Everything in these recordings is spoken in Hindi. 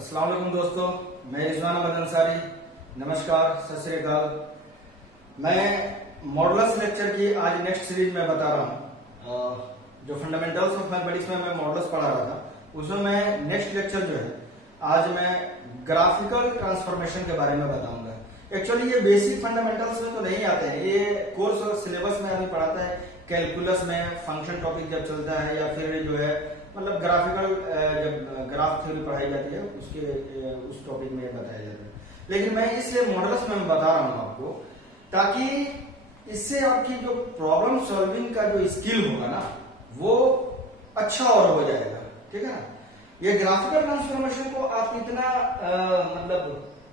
अस्सलाम वालेकुम दोस्तों, मैं रिजवान अहमद अंसारी। नमस्कार, सत श्री अकाल। मैं मॉडुलस लेक्चर की आज नेक्स्ट सीरीज में बता रहा हूँ। जो फंडामेंटल्स ऑफ मैथमेटिक्स में मैं मॉडुलस पढ़ा रहा था, उसमें मैं नेक्स्ट लेक्चर जो है आज मैं ग्राफिकल ट्रांसफॉर्मेशन के बारे में बताऊंगा। एक्चुअली ये बेसिक फंडामेंटल्स में तो नहीं आते हैं, ये कोर्स और सिलेबस में आदमी पढ़ाता है। कैलकुलस में फंक्शन टॉपिक जब चलता है या फिर जो है मतलब ग्राफिकल जब ग्राफ थ्योरी पढ़ाई जाती है उस टॉपिक में बताया जाता है। लेकिन मैं इसलिए मॉडल्स में बता रहा हूं आपको, ताकि इससे आपकी जो प्रॉब्लम सॉल्विंग का जो स्किल होगा ना वो अच्छा और हो जाएगा। ठीक है ना। ये ग्राफिकल ट्रांसफॉर्मेशन को आप इतना मतलब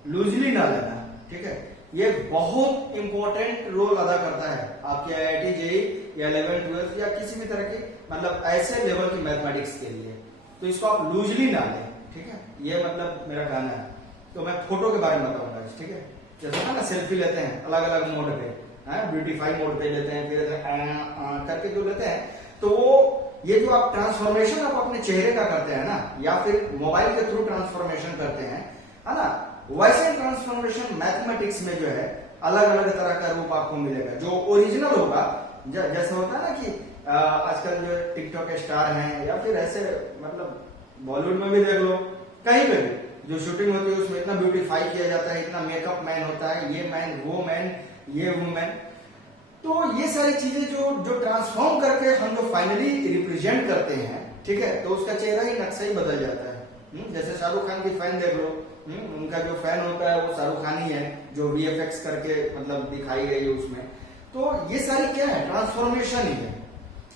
लूजली ना लेना। ठीक है, ये बहुत इंपॉर्टेंट रोल अदा करता है आपके IIT JEE या 11th 12th या किसी भी तरह की मतलब ऐसे लेवल की मैथमेटिक्स के लिए, तो इसको आप लूजली ना लें। ठीक है, ये मतलब मेरा कहना है। तो मैं फोटो के बारे में बताऊंगा। ठीक है, जैसे ना सेल्फी लेते हैं अलग अलग मोड पे, ब्यूटीफाई मोड पे लेते हैं, फिर करके जो लेते हैं, तो वो ये जो आप ट्रांसफॉर्मेशन आप अपने चेहरे का करते हैं ना, या फिर मोबाइल के थ्रू ट्रांसफॉर्मेशन करते हैं, है ना, वैसे ट्रांसफॉर्मेशन मैथमेटिक्स में जो है अलग अलग तरह का रूप आपको मिलेगा। जो ओरिजिनल होगा, जैसे होता है ना कि आजकल जो टिकटॉक के स्टार हैं या फिर ऐसे मतलब बॉलीवुड में भी देख लो, कहीं पे भी जो शूटिंग होती है उसमें इतना ब्यूटीफाई किया जाता है, इतना मेकअप मैन होता है, ये मैन वो मैन ये वुमेन। तो ये सारी चीजें जो ट्रांसफॉर्म करके हम जो फाइनली रिप्रेजेंट करते हैं, ठीक है, तो उसका चेहरा ही नक्शा ही बदल जाता है। जैसे शाहरुख खान की फैन देख लो, उनका जो फैन होता है वो शाहरुख खान ही है, जो VFX करके मतलब दिखाई गई है उसमें। तो ये सारी क्या है, ट्रांसफॉर्मेशन ही है।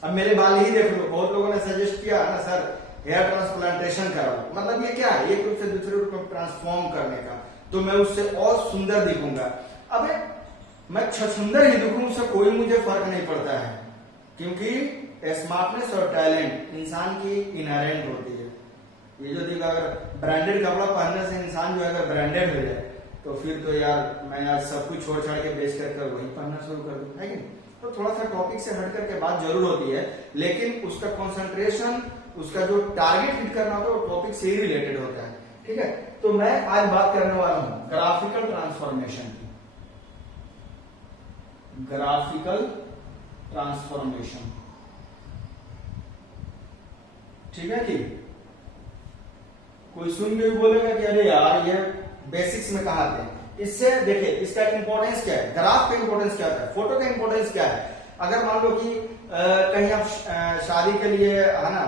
अब मेरे बाल ही देख लो, बहुत लोगों ने सजेस्ट किया ना सर हेयर ट्रांसप्लांटेशन कराओ, मतलब ये क्या है, एक रूप से दूसरे रूप में ट्रांसफॉर्म करने का, तो मैं उससे और सुंदर दिखूंगा। अबे मैं सुंदर ही दिखूं, उससे कोई मुझे फर्क नहीं पड़ता है, क्योंकि स्मार्टनेस और टैलेंट इंसान की इनहेरेंट होती है। ये जो देखा, अगर ब्रांडेड कपड़ा पहनने से इंसान जो है अगर ब्रांडेड हो जाए, तो फिर तो यार मैं आज सब कुछ छोड़ छाड़ के बेच कर वही पढ़ना शुरू कर दूं, है कि नहीं। तो थोड़ा सा टॉपिक से हट करके बात जरूर होती है, लेकिन उसका कंसंट्रेशन, उसका जो टारगेट हिट करना होता है वो टॉपिक से ही रिलेटेड होता है। ठीक है, तो मैं आज बात करने वाला हूं ग्राफिकल ट्रांसफॉर्मेशन की। ग्राफिकल ट्रांसफॉर्मेशन, ठीक है जी। कोई सुन के बोलेगा कि अरे यार ये बेसिक्स में कहा थे। इससे देखिए इसका इंपॉर्टेंस क्या है, ग्राफ का इंपॉर्टेंस क्या होता है, फोटो का इंपॉर्टेंस क्या है। अगर मान लो कि कहीं आप शादी के लिए है ना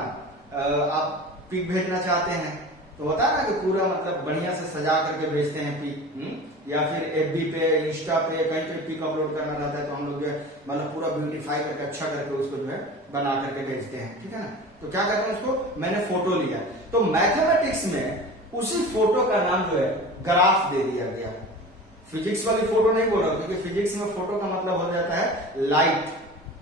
आप पिक भेजना चाहते हैं, तो होता है ना कि पूरा मतलब बढ़िया से सजा करके भेजते हैं पिक, या फिर FB पे इंस्टा पे कहीं पे पिक अपलोड करना रहता है, तो हम लोग जो है मतलब पूरा ब्यूटीफाई करके अच्छा करके उसको जो है बना करके भेजते हैं। ठीक है ना, तो क्या कहते हैं उसको, मैंने फोटो लिया। तो मैथमेटिक्स में उसी फोटो का नाम जो है ग्राफ दे दिया गया। फिजिक्स वाली फोटो नहीं बोल रहा, क्योंकि फिजिक्स में फोटो का मतलब हो जाता है लाइट।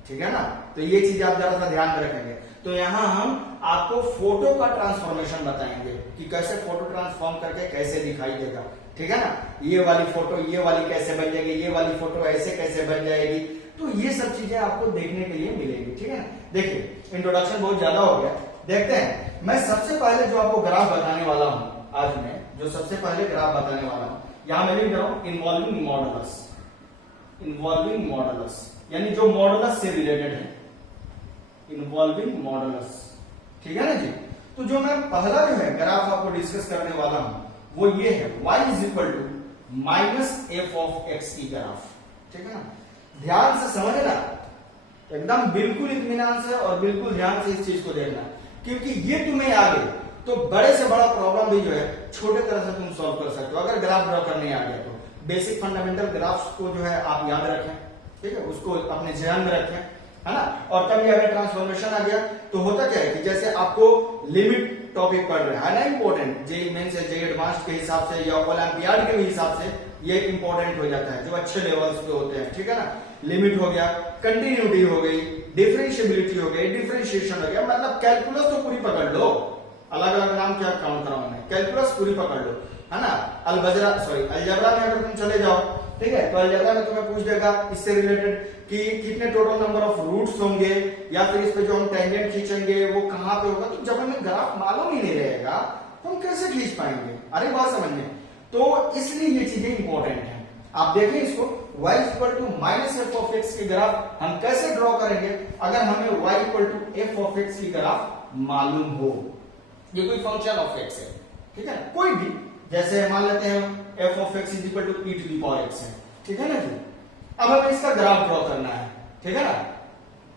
ठीक है ना, तो ये चीज आप जरा सा ध्यान में रखेंगे। तो यहाँ हम आपको फोटो का ट्रांसफॉर्मेशन बताएंगे कि कैसे फोटो ट्रांसफॉर्म करके कैसे दिखाई देगा। ठीक है ना, ये वाली फोटो ये वाली कैसे बन जाएगी, ये वाली फोटो ऐसे कैसे बन जाएगी, तो ये सब चीजें आपको देखने के लिए मिलेगी। ठीक है ना, देखिए इंट्रोडक्शन बहुत ज्यादा हो गया, देखते हैं। मैं सबसे पहले जो आपको ग्राफ बताने वाला हूं, आज मैं जो सबसे पहले ग्राफ बताने वाला हूं, यहां मैं लिख रहा हूं इन्वॉल्विंग मॉडुलस। इन्वॉल्विंग मॉडुलस यानी जो मॉडुलस से रिलेटेड है, इन्वॉल्विंग मॉडुलस। ठीक है ना जी। तो जो मैं पहला जो है ग्राफ आपको डिस्कस करने वाला हूं वो ये है y is equal to -f of x की ग्राफ। ठीक है ना, ध्यान से समझना, एकदम बिल्कुल इत्मीनान से और बिल्कुल ध्यान से इस चीज को देखना, क्योंकि ये तुम्हें आगे तो बड़े से बड़ा प्रॉब्लम भी जो है छोटे तरह से तुम सॉल्व कर सकते हो, अगर ग्राफ ड्रॉ करने आ गया तो। बेसिक फंडामेंटल ग्राफ्स को जो है आप याद रखें, ठीक है, उसको अपने ध्यान में रखें, है ना। और तभी अगर ट्रांसफॉर्मेशन आ गया तो होता क्या है कि जैसे आपको लिमिट टॉपिक पढ़ रहे हैं ना, इंपॉर्टेंट जेईई मेंस या जेईई एडवांस्ड के हिसाब से या ओलंपियाड के भी हिसाब से ये इंपॉर्टेंट हो जाता है, जो अच्छे लेवल्स पे होते हैं। ठीक है ना, लिमिट हो गया, कंटिन्यूटी हो गई, डिफरेंशिएबिलिटी हो गई, डिफरेंशिएशन हो गया, मतलब कैलकुलस तो पूरी पकड़ लो, अलग अलग नाम क्या काउंट कराऊं मैं, कैलकुलस पूरी पकड़ लो, है ना। अलजेब्रा में अगर तुम चले जाओ, ठीक है, तो अलजेब्रा में तुम्हें पूछ देगा इससे रिलेटेड कि कितने टोटल नंबर ऑफ रूट्स होंगे, या फिर इस पे जो हम टेंजेंट खींचेंगे वो कहां पे होगा। तो जब हमें ग्राफ मालूम ही नहीं रहेगा तो हम कैसे खींच पाएंगे? अरे बात समझने, तो इसलिए ये चीजें इंपॉर्टेंट है। आप देखें इसको, y equal to minus F of x की ग्राफ हम कैसे ड्रॉ करेंगे अगर हमें y equal to F of x की ग्राफ मालूम हो। ये कोई फंक्शन ऑफ एक्स है, ठीक है ना, कोई भी, जैसे मान लेते हैं F of X is equal to E to the power X है, ठीक है ना जी। अब हमें इसका ग्राफ ड्रॉ करना है, ठीक है ना,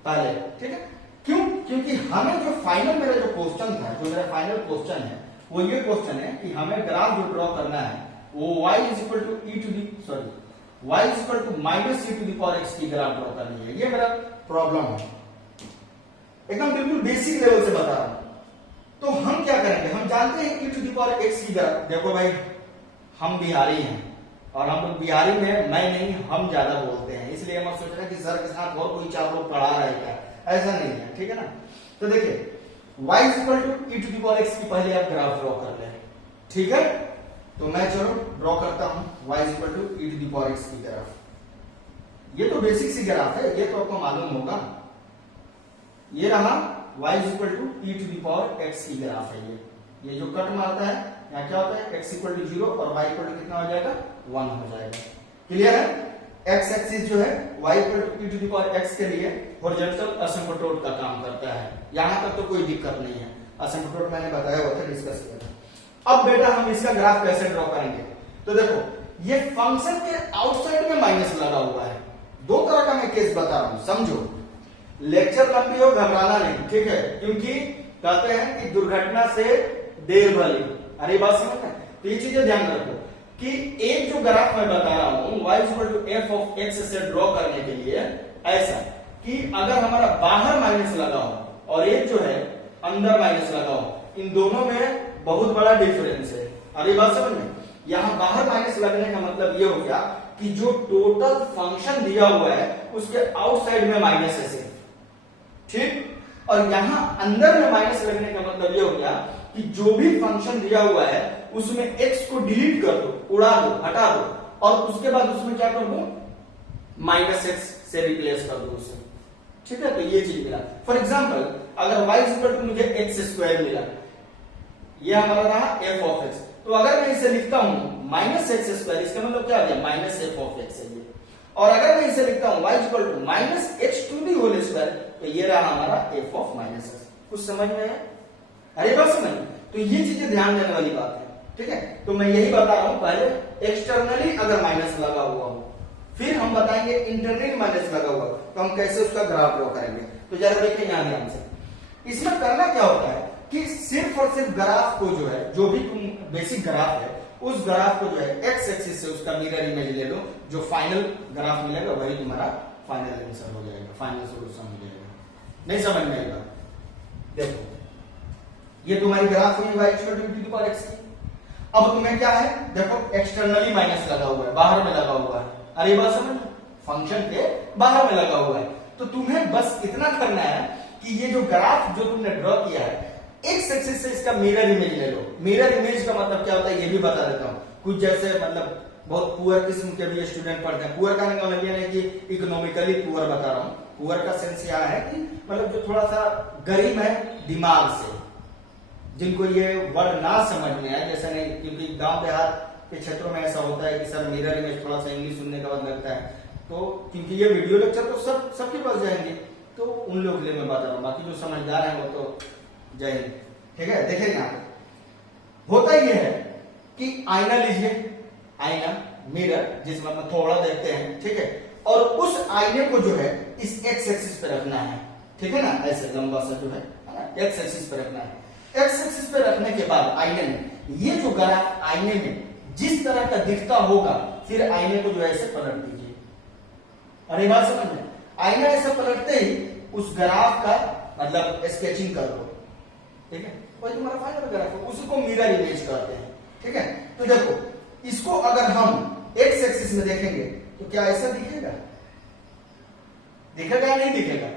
पहले, ठीक है। क्यों? क्योंकि हमें जो फाइनल मेरा जो क्वेश्चन था, जो मेरा फाइनल क्वेश्चन है वो ये क्वेश्चन है कि हमें ग्राफ जो ड्रॉ करना है वो y is equal to E to the sorry y is equal to minus E to the power X की ग्राफ ड्रॉ करनी है। ये मेरा प्रॉब्लम है, एकदम बिल्कुल बेसिक लेवल से बता रहा हूं। तो हम क्या करेंगे, हम जानते हैं ई टू दी पावर एक्स की ग्राफ। देखो भाई, हम बिहारी हैं और हम लोग बिहारी में मैं नहीं हम ज्यादा बोलते हैं, इसलिए हम सोच रहे हैं कि सर के साथ और कोई चार लोग पढ़ा रहे क्या, ऐसा नहीं है, ठीक है ना। तो देखिए y is equal to E to the power X की पहले आप ग्राफ ड्रॉ कर लें, ठीक है। तो मैं चलो ड्रॉ करता हूं y is equal to E to the power X की ग्राफ। ये तो बेसिक सी ग्राफ है, ये तो आपको मालूम होगा। ये रहा y is equal to E to the power X की ग्राफ है। ये जो कट मारता है यहाँ क्या होता है, x इक्वल टू 0 और y इक्वल टू कितना हो जाएगा, 1 हो जाएगा। क्लियर है? x एक्सिस जो है y equal to E to the power x के लिए हॉरिजॉन्टल असिम्प्टोट का काम करता है। यहां तक तो कोई दिक्कत नहीं है, असिम्प्टोट मैंने बताया हुआ था, डिस्कस किया था। अब बेटा हम इसका ग्राफ कैसे ड्रॉ करेंगे? तो देखो, ये फंक्शन के आउटसाइड में माइनस लगा हुआ है। दो तरह का मैं केस बता रहा हूं, समझो। लेक्चर लंबी हो, घबराना नहीं, ठीक है, क्योंकि कहते हैं कि दुर्घटना से देर भली। अरे बात समझ में? तो ये चीजें ध्यान रखो कि एक जो ग्राफ मैं बता रहा हूं y equal to F of X से ड्रॉ करने के लिए ऐसा कि अगर हमारा बाहर माइनस लगा हो और एक जो है अंदर माइनस लगा हो, इन दोनों में बहुत बड़ा डिफरेंस है। अरे बात समझ में? यहां बाहर माइनस लगने का मतलब ये हो गया कि जो टोटल फंक्शन दिया हुआ है उसके आउटसाइड में माइनस है सिर्फ, ठीक। और यहां अंदर में माइनस लगने का मतलब ये हो गया कि जो भी फंक्शन दिया हुआ है उसमें x को डिलीट कर दो, उड़ा दो, हटा दो, और उसके बाद उसमें क्या कर दो, माइनस एक्स से रिप्लेस कर दो उसे, ठीक है। तो ये चीज मिला। फॉर एग्जाम्पल अगर y इक्वल टू मुझे एक्स स्क्वायर मिला, ये हमारा रहा एफ ऑफ एक्स, तो अगर मैं इसे लिखता हूं माइनस एक्स स्क्वायर, इसका मतलब क्या आ गया, माइनस एफ ऑफ एक्स है ये। और अगर मैं इसे लिखता हूं y equal to minus H to the whole square, तो ये रहा हमारा एफ ऑफ माइनस एक्स। कुछ समझ में है? अरे बात समझ। तो ये चीजें ध्यान देने वाली बात है, ठीक है। तो मैं यही बता रहा हूं, पहले एक्सटर्नली अगर माइनस लगा हुआ हो, फिर हम बताएंगे इंटरनली माइनस लगा हुआ, तो हम कैसे उसका ग्राफ ड्रॉ करेंगे। तो जरा देखिए यहां ध्यान से, इसमें करना क्या होता है कि सिर्फ और सिर्फ ग्राफ को जो है, जो भी बेसिक ग्राफ है, उस ग्राफ को जो है एक्स एक्सिस से उसका मिरर इमेज ले लो, जो फाइनल ग्राफ मिलेगा वही तुम्हारा फाइनल आंसर हो जाएगा, फाइनल सोल्यूशन हो जाएगा। नहीं समझ में आएगा? देखो ये तुम्हारी ग्राफ हुई y equal to the power x की। अब तुम्हें क्या है, देखो एक्सटर्नली माइनस लगा हुआ है, बाहर में लगा हुआ है। अरे बात समझ, फंक्शन के बाहर में लगा हुआ है। तो तुम्हें बस इतना करना है कि ये जो ग्राफ जो तुमने ड्रॉ किया है, एक्स एक्सिस से इसका मिरर इमेज ले लो। मिरर इमेज का मतलब क्या होता है ये भी बता देता हूं। कुछ जैसे मतलब बहुत पुअर किस्म के भी स्टूडेंट पढ़ते हैं। पुअर का मतलब ये नहीं कि इकोनॉमिकली पुअर बता रहा हूं, पुअर का सेंस यह है कि मतलब जो थोड़ा सा गरीब है दिमाग से, जिनको ये वर्ड ना समझ में आए, जैसा नहीं, क्योंकि गांव देहात के क्षेत्रों में ऐसा होता है कि सर मिरर इमेज थोड़ा सा इंग्लिश सुनने के बाद लगता है, तो क्योंकि ये वीडियो लेक्चर तो सबके पास जाएंगे, तो उन लोग के लिए मैं बता रहा हूँ। बाकी जो समझदार है वो तो जय हिंद, ठीक है। देखिए यहाँ होता ये है कि आईना लीजिए, आईना मिरर जिसमें हम थोड़ा देखते हैं, ठीक है, और उस आईने को जो है इस एक्स एक्सिस पे रखना है, ठीक है ना, ऐसे लंबा सा जो है एक्स एक्सिस पे रखना है। एक्स एक्सिस पे रखने के बाद आईने में ये जो ग्राफ आईने में जिस तरह का दिखता होगा, फिर आईने को जो है ऐसे पलट दीजिए। अरे बात समझ में, आईना ऐसे पलटते ही उस ग्राफ का मतलब स्केचिंग कर दो, ठीक है, वही तुम्हारा फाइनल ग्राफ है, उसी को मिरर इमेज कहते हैं, ठीक है। तो देखो इसको अगर हम एक्स एक्सिस में देखेंगे तो क्या ऐसा दिखेगा, दिखेगा या नहीं दिखेगा?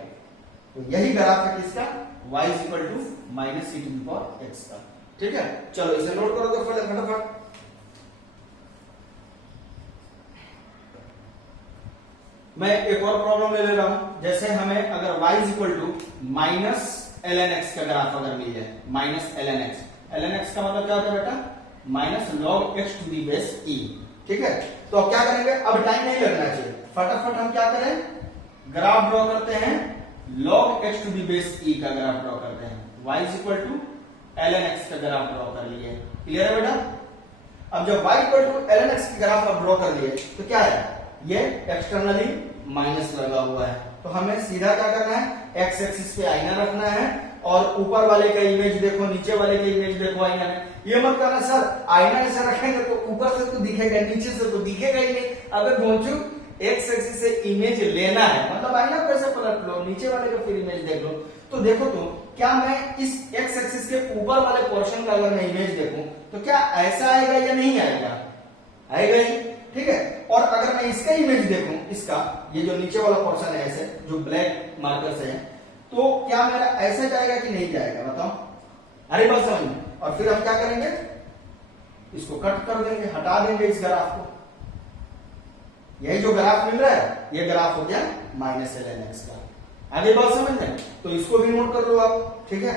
तो यही ग्राफ है किसका, y is equal to minus E to the power X का, ठीक है। चलो इसे नोट करो तो फटाफट। मैं एक और प्रॉब्लम ले रहा हूं, जैसे हमें अगर y is equal to minus ln x का ग्राफ अगर मिल जाए, minus ln x, ln x का मतलब क्या होता है बेटा, minus log x to the base e। ठीक है, तो अब क्या करेंगे, अब टाइम नहीं लगना चाहिए, फटाफट हम क्या करें, ग्राफ ड्रॉ करते हैं, log x to the base e का ग्राफ ड्रॉ करते हैं, y is equal to ln x का ग्राफ ड्रॉ कर लिए। क्लियर है बेटा? अब जब y equal to ln x की ग्राफ आप ड्रॉ कर लिए तो क्या है, ये एक्सटर्नली माइनस लगा हुआ है, तो हमें सीधा क्या करना है, x एक्सिस पे आईना रखना है और ऊपर वाले का इमेज देखो, नीचे वाले का इमेज देखो आईना में। ये मत करना सर आईना ऐसा रखेंगे तो ऊपर से तो दिखेगा, नीचे से तो दिखेगा ही नहीं। अगर पहुंचू एक्स एक्सिस से इमेज लेना है, मतलब आईना को ऐसे पलट लो, नीचे वाले का फिर इमेज देख लो, तो देखो तो क्या मैं इस एक्स एक्सिस के ऊपर वाले पोर्शन का अगर मैं इमेज देखूं तो क्या ऐसा आएगा या नहीं आएगा, आएगा ही। ठीक है, और अगर मैं इसका इमेज देखूं, इसका ये जो नीचे वाला पोर्शन है ऐसे जो ब्लैक मार्कर से है, तो क्या मेरा ऐसा जाएगा कि नहीं जाएगा, बताओ? अरे बस समझ। और फिर हम क्या करेंगे, इसको कट कर देंगे, हटा देंगे इस ग्राफ को। यही जो ग्राफ मिल रहा है ये ग्राफ हो गया माइनस ln x का। आगे बात समझ में, तो इसको भी नोट कर लो आप। ठीक है,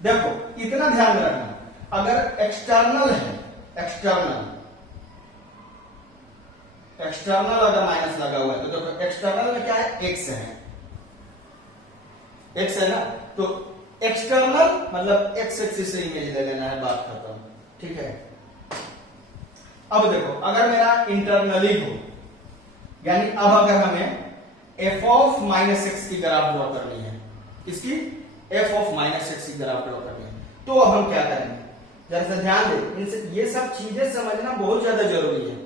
देखो इतना ध्यान रखना, अगर एक्सटर्नल है, एक्सटर्नल अगर माइनस लगा हुआ है तो देखो एक्सटर्नल में क्या है, x है ना, तो एक्सटर्नल मतलब x एक्सिस से इमेज ले लेना है, बात खत्म। ठीक है, अब देखो अगर मेरा इंटरनली हो, यानी अब अगर हमें f ऑफ माइनस एक्स की ग्राफ ड्रॉ करनी है, इसकी f ऑफ माइनस एक्स की ग्राफ ड्रॉ करनी है, तो अब हम क्या करेंगे, जरा सा ध्यान दे, इनसे ये सब चीजें समझना बहुत ज्यादा जरूरी है।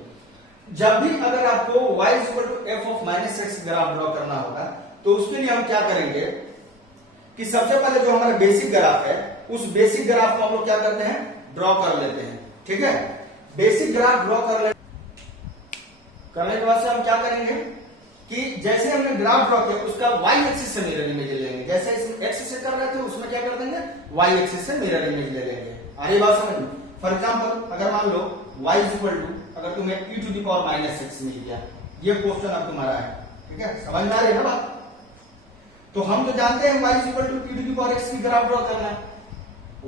जब भी अगर आपको y is equal to f of minus x graph draw करना होगा तो उसके लिए हम क्या करेंगे कि सबसे पहले जो हमारा बेसिक ग्राफ है, उस बेसिक ग्राफ को हम लोग क्या करते हैं, ड्रॉ कर लेते हैं। ठीक है, बेसिक ग्राफ ड्रॉ करने के बाद से हम क्या करेंगे कि जैसे हमने ग्राफ ड्रॉ किया उसका y एक्सिस से मिरर इमेज ले लेंगे, जैसे इसमें x से कर रहे थे उसमें क्या कर देंगे, y एक्सिस से मिरर इमेज ले लेंगे। अरे बात समझ में? फॉर एग्जांपल अगर मान लो y इज इक्वल टू, अगर तुम्हें e to the power minus x मिल गया, ये क्वेश्चन अब तुम्हारा है। ठीक है, समझ में आ रही है ना बात? तो हम तो जानते हैं y is equal to e to the power x की ग्राफ ड्रॉ करना है,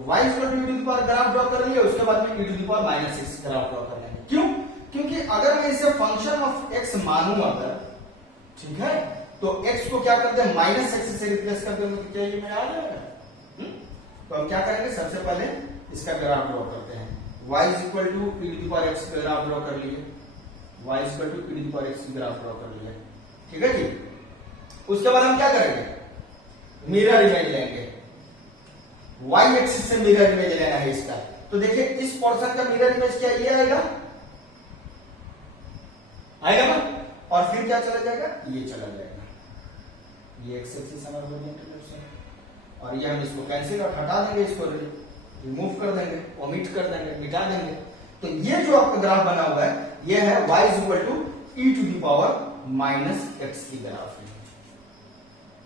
y is equal to e to the power graph draw कर लिया, उसके बाद में e to the power minus x graph draw कर लेंगे। क्यों? क्योंकि अगर मैं इसे फंक्शन ऑफ x मानूं अगर, ठीक है, तो x को क्या करते हैं, माइनस एक्स से रिप्लेस कर देंगे, तो क्या ये में आ जाएगा? तो हम क्या करेंगे, सबसे पहले इसका ग्राफ ड्रॉ करते हैं, y is equal to e to the power x graph draw कर लिए, y is equal to e to the power x graph draw कर लिया। ठीक है जी, उसके बाद हम क्या करेंगे, मिरर इमेज लेंगे, y एक्सिस से मिरर इमेज लेना है इसका। तो देखिए इस पोर्शन का मिरर इमेज क्या ये आएगा, आएगा ना, और फिर क्या चला जाएगा, ये चला जाएगा, ये x एक्सिस हमारा हो गया, और ये हम इसको कैंसिल और हटा देंगे, इसको रिमूव कर देंगे, ओमिट कर देंगे, मिटा देंगे। तो ये जो आपका ग्राफ बना हुआ है ये है y is equal to e to the power minus x की ग्राफ है।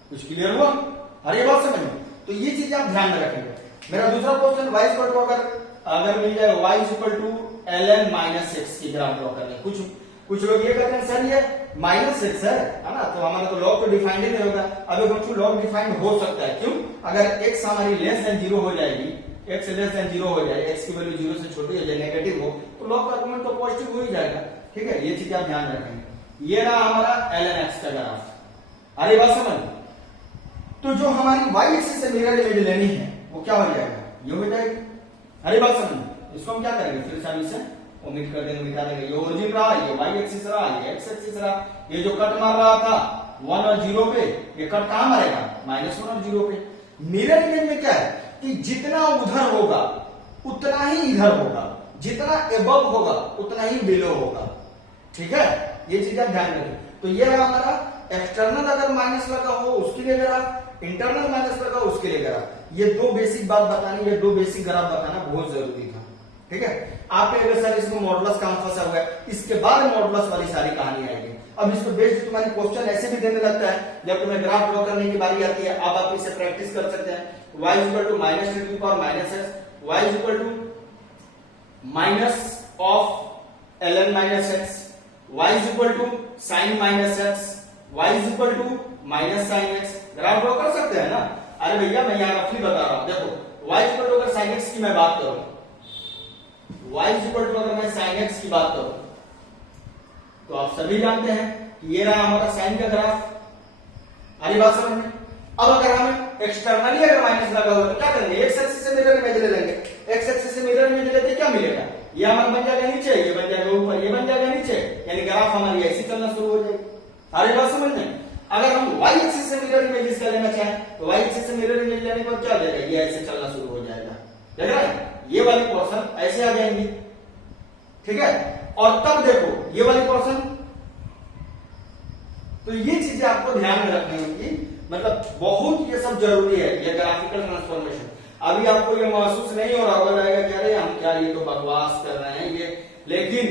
कुछ क्लियर हुआ? अरे बात समझ में? तो ये चीज आप ध्यान में रखेंगे। मेरा दूसरा क्वेश्चन y इक्वल टू अगर मिल जाए y equal to ln minus x की ग्राफ ड्रॉ करनी। कुछ लोग ये कहते हैं सर ये माइनस एक्स है ना, तो हमारा तो लॉग तो डिफाइंड ही नहीं होगा। अभी बच्चों लॉग डिफाइंड हो सकता है, क्यों? अगर x हमारी लेस देन 0 हो जाएगी, x लेस देन 0 हो जाए, x की वैल्यू 0 से छोटी हो जाए, नेगेटिव हो, तो लॉग का आर्गुमेंट तो पॉजिटिव हो ही जाएगा। ठीक है, ये चीज आप ध्यान रखेंगे। ये रहा हमारा ln x का ग्राफ। अरे बात समझ? तो जो हमारी y एक्सिस से मिरर इमेज लेनी है वो क्या हो जाएगा, ये हो जाएगी। अरे बात समझ? इसको हम क्या करेंगे, फिर से हम इसे ओमिट कर देंगे, मिटा देंगे। ये ओरिजिन रहा, ये y एक्सिस रहा, ये x एक्सिस रहा। ये जो कट मार रहा था 1 और 0 पे, ये कट कहां मारेगा, -1 और 0 पे। मिरर इमेज में क्या है कि जितना उधर होगा उतना ही इधर होगा, जितना एबव होगा उतना ही बिलो होगा। ठीक है, ये चीज आप ध्यान रखें। तो ये रहा हमारा एक्सटर्नल अगर माइनस लगा हो उसके लिए ग्राफ, इंटरनल माइनस लगा हो उसके लिए ग्राफ। ये दो बेसिक बात बतानी, ये दो बेसिक ग्राफ बताना बहुत जरूरी था। ठीक है, आप अगर सर इसमें मॉडुलस काम फंसा हुआ है, इसके बाद मॉडुलस वाली सारी कहानी आएगी। अब इस पर बेस्ड तुम्हारी क्वेश्चन ऐसे भी देने लगता है, जब तुम्हें ग्राफ ड्रॉ करने की बारी आती है, अब आप इसे प्रैक्टिस कर सकते हैं। y equal to minus two power minus x, y equal to minus of ln minus x, y equal to sine minus x, y equal to minus sine x, graph draw कर सकते हैं ना। अरे भैया मैं यहाँ रफली बता रहा हूं, देखो y इक्वल टू अगर साइन एक्स की मैं बात करूं, y इक्वल टू अगर मैं साइन एक्स की बात करूं तो आप सभी जानते हैं कि ये रहा हमारा साइन का ग्राफ। आरी बात समझ में। अब अगर हम एक्सटर्नली अगर माइनस लगा हुआ तो क्या करेंगे, एक्स एक्सिस से मिरर इमेज ले लेंगे। एक्स एक्सिस से मिरर इमेज लेते क्या मिलेगा, ये हमारा बन जाएगा नीचे, ये बन जाएगा ऊपर, ये बन जाएगा नीचे, यानी ग्राफ हमारी ऐसी चलना शुरू हो जाएगी। आरी बात समझ में। अगर हम y एक्सिस से मिरर इमेज इसका लेना चाहें तो y एक्सिस से मिरर इमेज लेने के बाद क्या हो जाएगा, ये ऐसे चलना शुरू हो जाएगा। देख रहा है, ये वाली पोर्शन ऐसे आ जाएंगी, ठीक है। और तब देखो ये वाली पोर्शन, तो ये चीजें आपको ध्यान में रखनी होगी, मतलब बहुत ये सब जरूरी है, ये ग्राफिकल ट्रांसफॉर्मेशन। अभी आपको ये महसूस नहीं हो रहा होगा, लगेगा कि अरे हम क्या ये तो बकवास कर रहे हैं ये, लेकिन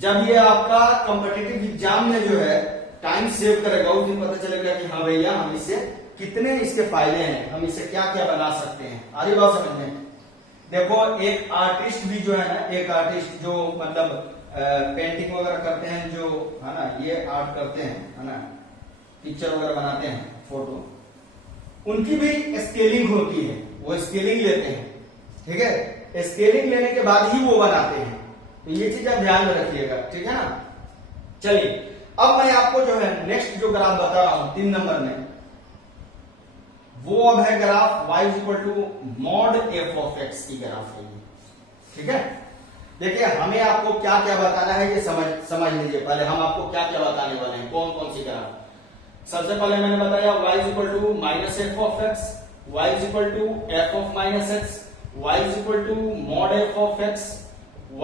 जब ये आपका कॉम्पिटिटिव एग्जाम में जो है टाइम सेव करेगा उस दिन पता चलेगा कि हाँ भैया हम इससे कितने इसके फायदे हैं, हम इससे क्या क्या बना सकते हैं। आगे बात समझने। देखो एक आर्टिस्ट भी जो है ना, एक आर्टिस्ट जो मतलब पेंटिंग वगैरह करते हैं, जो है ना ये आर्ट करते हैं, है ना पिक्चर वगैरह बनाते हैं, फोटो, उनकी भी स्केलिंग होती है, वो स्केलिंग लेते हैं, ठीक है। स्केलिंग लेने के बाद ही वो बनाते हैं, तो ये चीज आप ध्यान में रखिएगा, ठीक है ना। चलिए अब मैं आपको जो है नेक्स्ट जो ग्राफ बता रहा हूं 3 नंबर में, वो अब है graph y equal to mod f of x की ग्राफ है, ठीक है। देखिए हमें आपको क्या क्या बताना है ये समझ लीजिए। पहले हम आपको क्या क्या बताने वाले हैं, कौन कौन सी ग्राफ। सबसे पहले मैंने बताया y equal to minus F of x, y equal to F of minus x, y equal to mod f of x,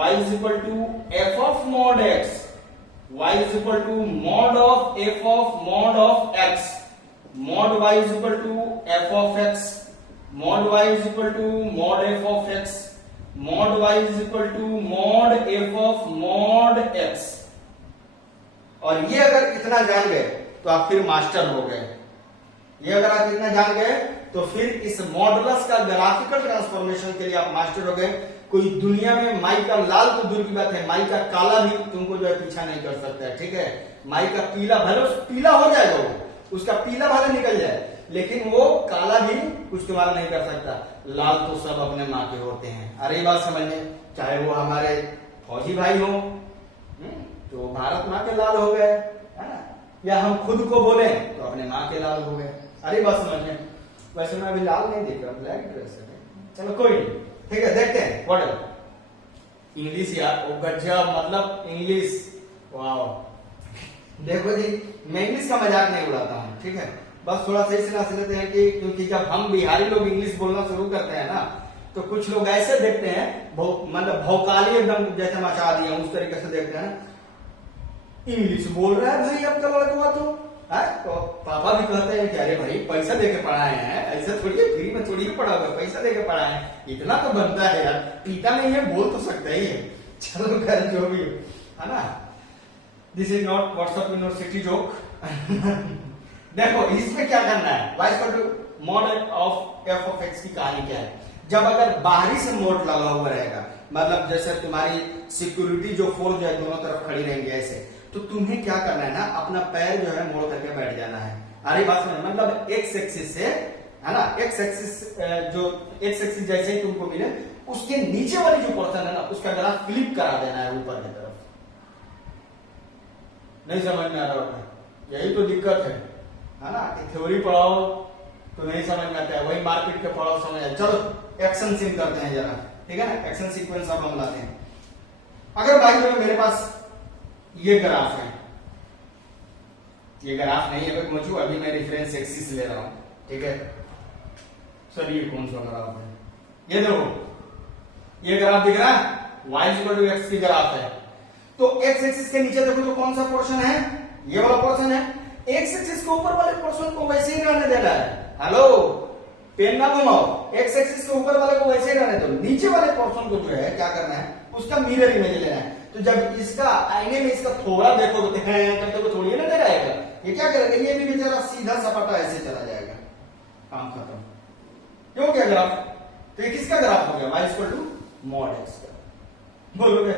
y equal to F of mod x, y equal to mod of f of mod of x, mod y equal to F of x, mod y equal to mod f of x, mod y equal to mod f of mod x. और ये अगर इतना जान गए तो आप फिर मास्टर हो गए। ये अगर आप इतना जान गए तो फिर इस मॉडुलस का ग्राफिकल ट्रांसफॉर्मेशन के लिए आप मास्टर हो गए। कोई दुनिया में माई का लाल तो दूर की बात है, माई का काला भी तुमको जो है पीछा नहीं कर सकता है, ठीक है। माई का पीला भले पीला हो जाएगा, वो उसका पीला भले निकल जाए, लेकिन वो काला भी कुछ तुम्हारा नहीं कर सकता। लाल तो सब अपने माँ के होते हैं। अरे बात समझने, चाहे वो हमारे फौजी भाई हो तो भारत माँ के लाल हो गए, है ना, या हम खुद को बोले तो अपने माँ के लाल हो गए। अरे बात समझने। वैसे मैं अभी लाल नहीं देख रहा, ब्लैक ड्रेस है, चलो कोई नहीं, ठीक है। देखते हैं व्हाट इंग्लिश यार, वो गजब मतलब इंग्लिश, वाह। देखो जी मैं इंग्लिश का मजाक नहीं उड़ाता हूँ, ठीक है, बस थोड़ा सही से ना समझते हैं कि क्योंकि जब हम बिहारी लोग इंग्लिश बोलना शुरू करते हैं ना तो कुछ लोग ऐसे देखते हैं, मतलब भौकाली एकदम जैसे मचा दिया उस तरीके से देखते हैं, इंग्लिश बोल रहा है भाई अब का लड़का तो पापा भी कहते हैं कि अरे भाई पैसा देके पढ़ाए हैं, ऐसा थोड़ी फ्री में थोड़ी पढ़ाओगे, पैसा देके पढ़ाए हैं, इतना तो बनता है यार, पीता नहीं है बोल तो सकता ही है। चलो खैर जो भी है ना, this is not WhatsApp university joke. देखो इसमें क्या करना है, y equal to mod of f of x की कहानी क्या है। जब अगर बाहरी से मोड लगा हुआ रहेगा, मतलब जैसे तुम्हारी सिक्योरिटी जो फोर्स जो है दोनों तरफ खड़ी रहेंगे ऐसे, तो तुम्हें क्या करना है ना, अपना पैर जो है मोड़ करके बैठ जाना है। अरे बात समझ, मतलब एक्स एक्सिस से, है ना, एक्स एक्सिस जो एक्स एक्सिस जैसे ही तुमको मिले उसके नीचे वाली जो पोर्शन है ना उसका ग्राफ फ्लिप करा देना है ऊपर की तरफ। नहीं समझ में आ रहा होगा, यही तो दिक्कत है ना, कि थ्योरी पढ़ाओ तो नहीं समझ में आता है, वही मार्केट के पढ़ाओ समझ आए। चलो एक्शन सीन करते हैं जरा, ठीक है ना, एक्शन सीक्वेंस अब हम लाते हैं। अगर भाई जो मेरे पास ये ग्राफ है, ये ग्राफ नहीं है मुझे, अभी मैं रेफरेंस एक्सिस ले रहा हूं, ठीक है। सर ये कौन सा ग्राफ है, ये देखो ये ग्राफ दिख रहा है, y इक्वल टू एक्स की ग्राफ है। तो एक्स एक्सिस के नीचे देखो तो कौन सा पोर्शन है, ये वाला पोर्शन है। एक्स एक्सिस के ऊपर वाले पोर्शन को वैसे ही रहने देना है। हेलो पेन ना घुमाओ, एक्स एक्सिस के ऊपर वाले को वैसे ही रहने दो, नीचे वाले पोर्शन को जो है क्या करना है, उसका मिरर इमेज लेना है। तो जब इसका आईने में इसका थोड़ा देखोगे तो थोड़ी ना दे रहेगा, ये क्या करेगा, ये भी बेचारा सीधा सपाटा ऐसे चला जाएगा, काम खत्म। क्यों क्या ग्राफ, तो ये किसका ग्राफ हो गया, y equal to mod x का। बोलोगे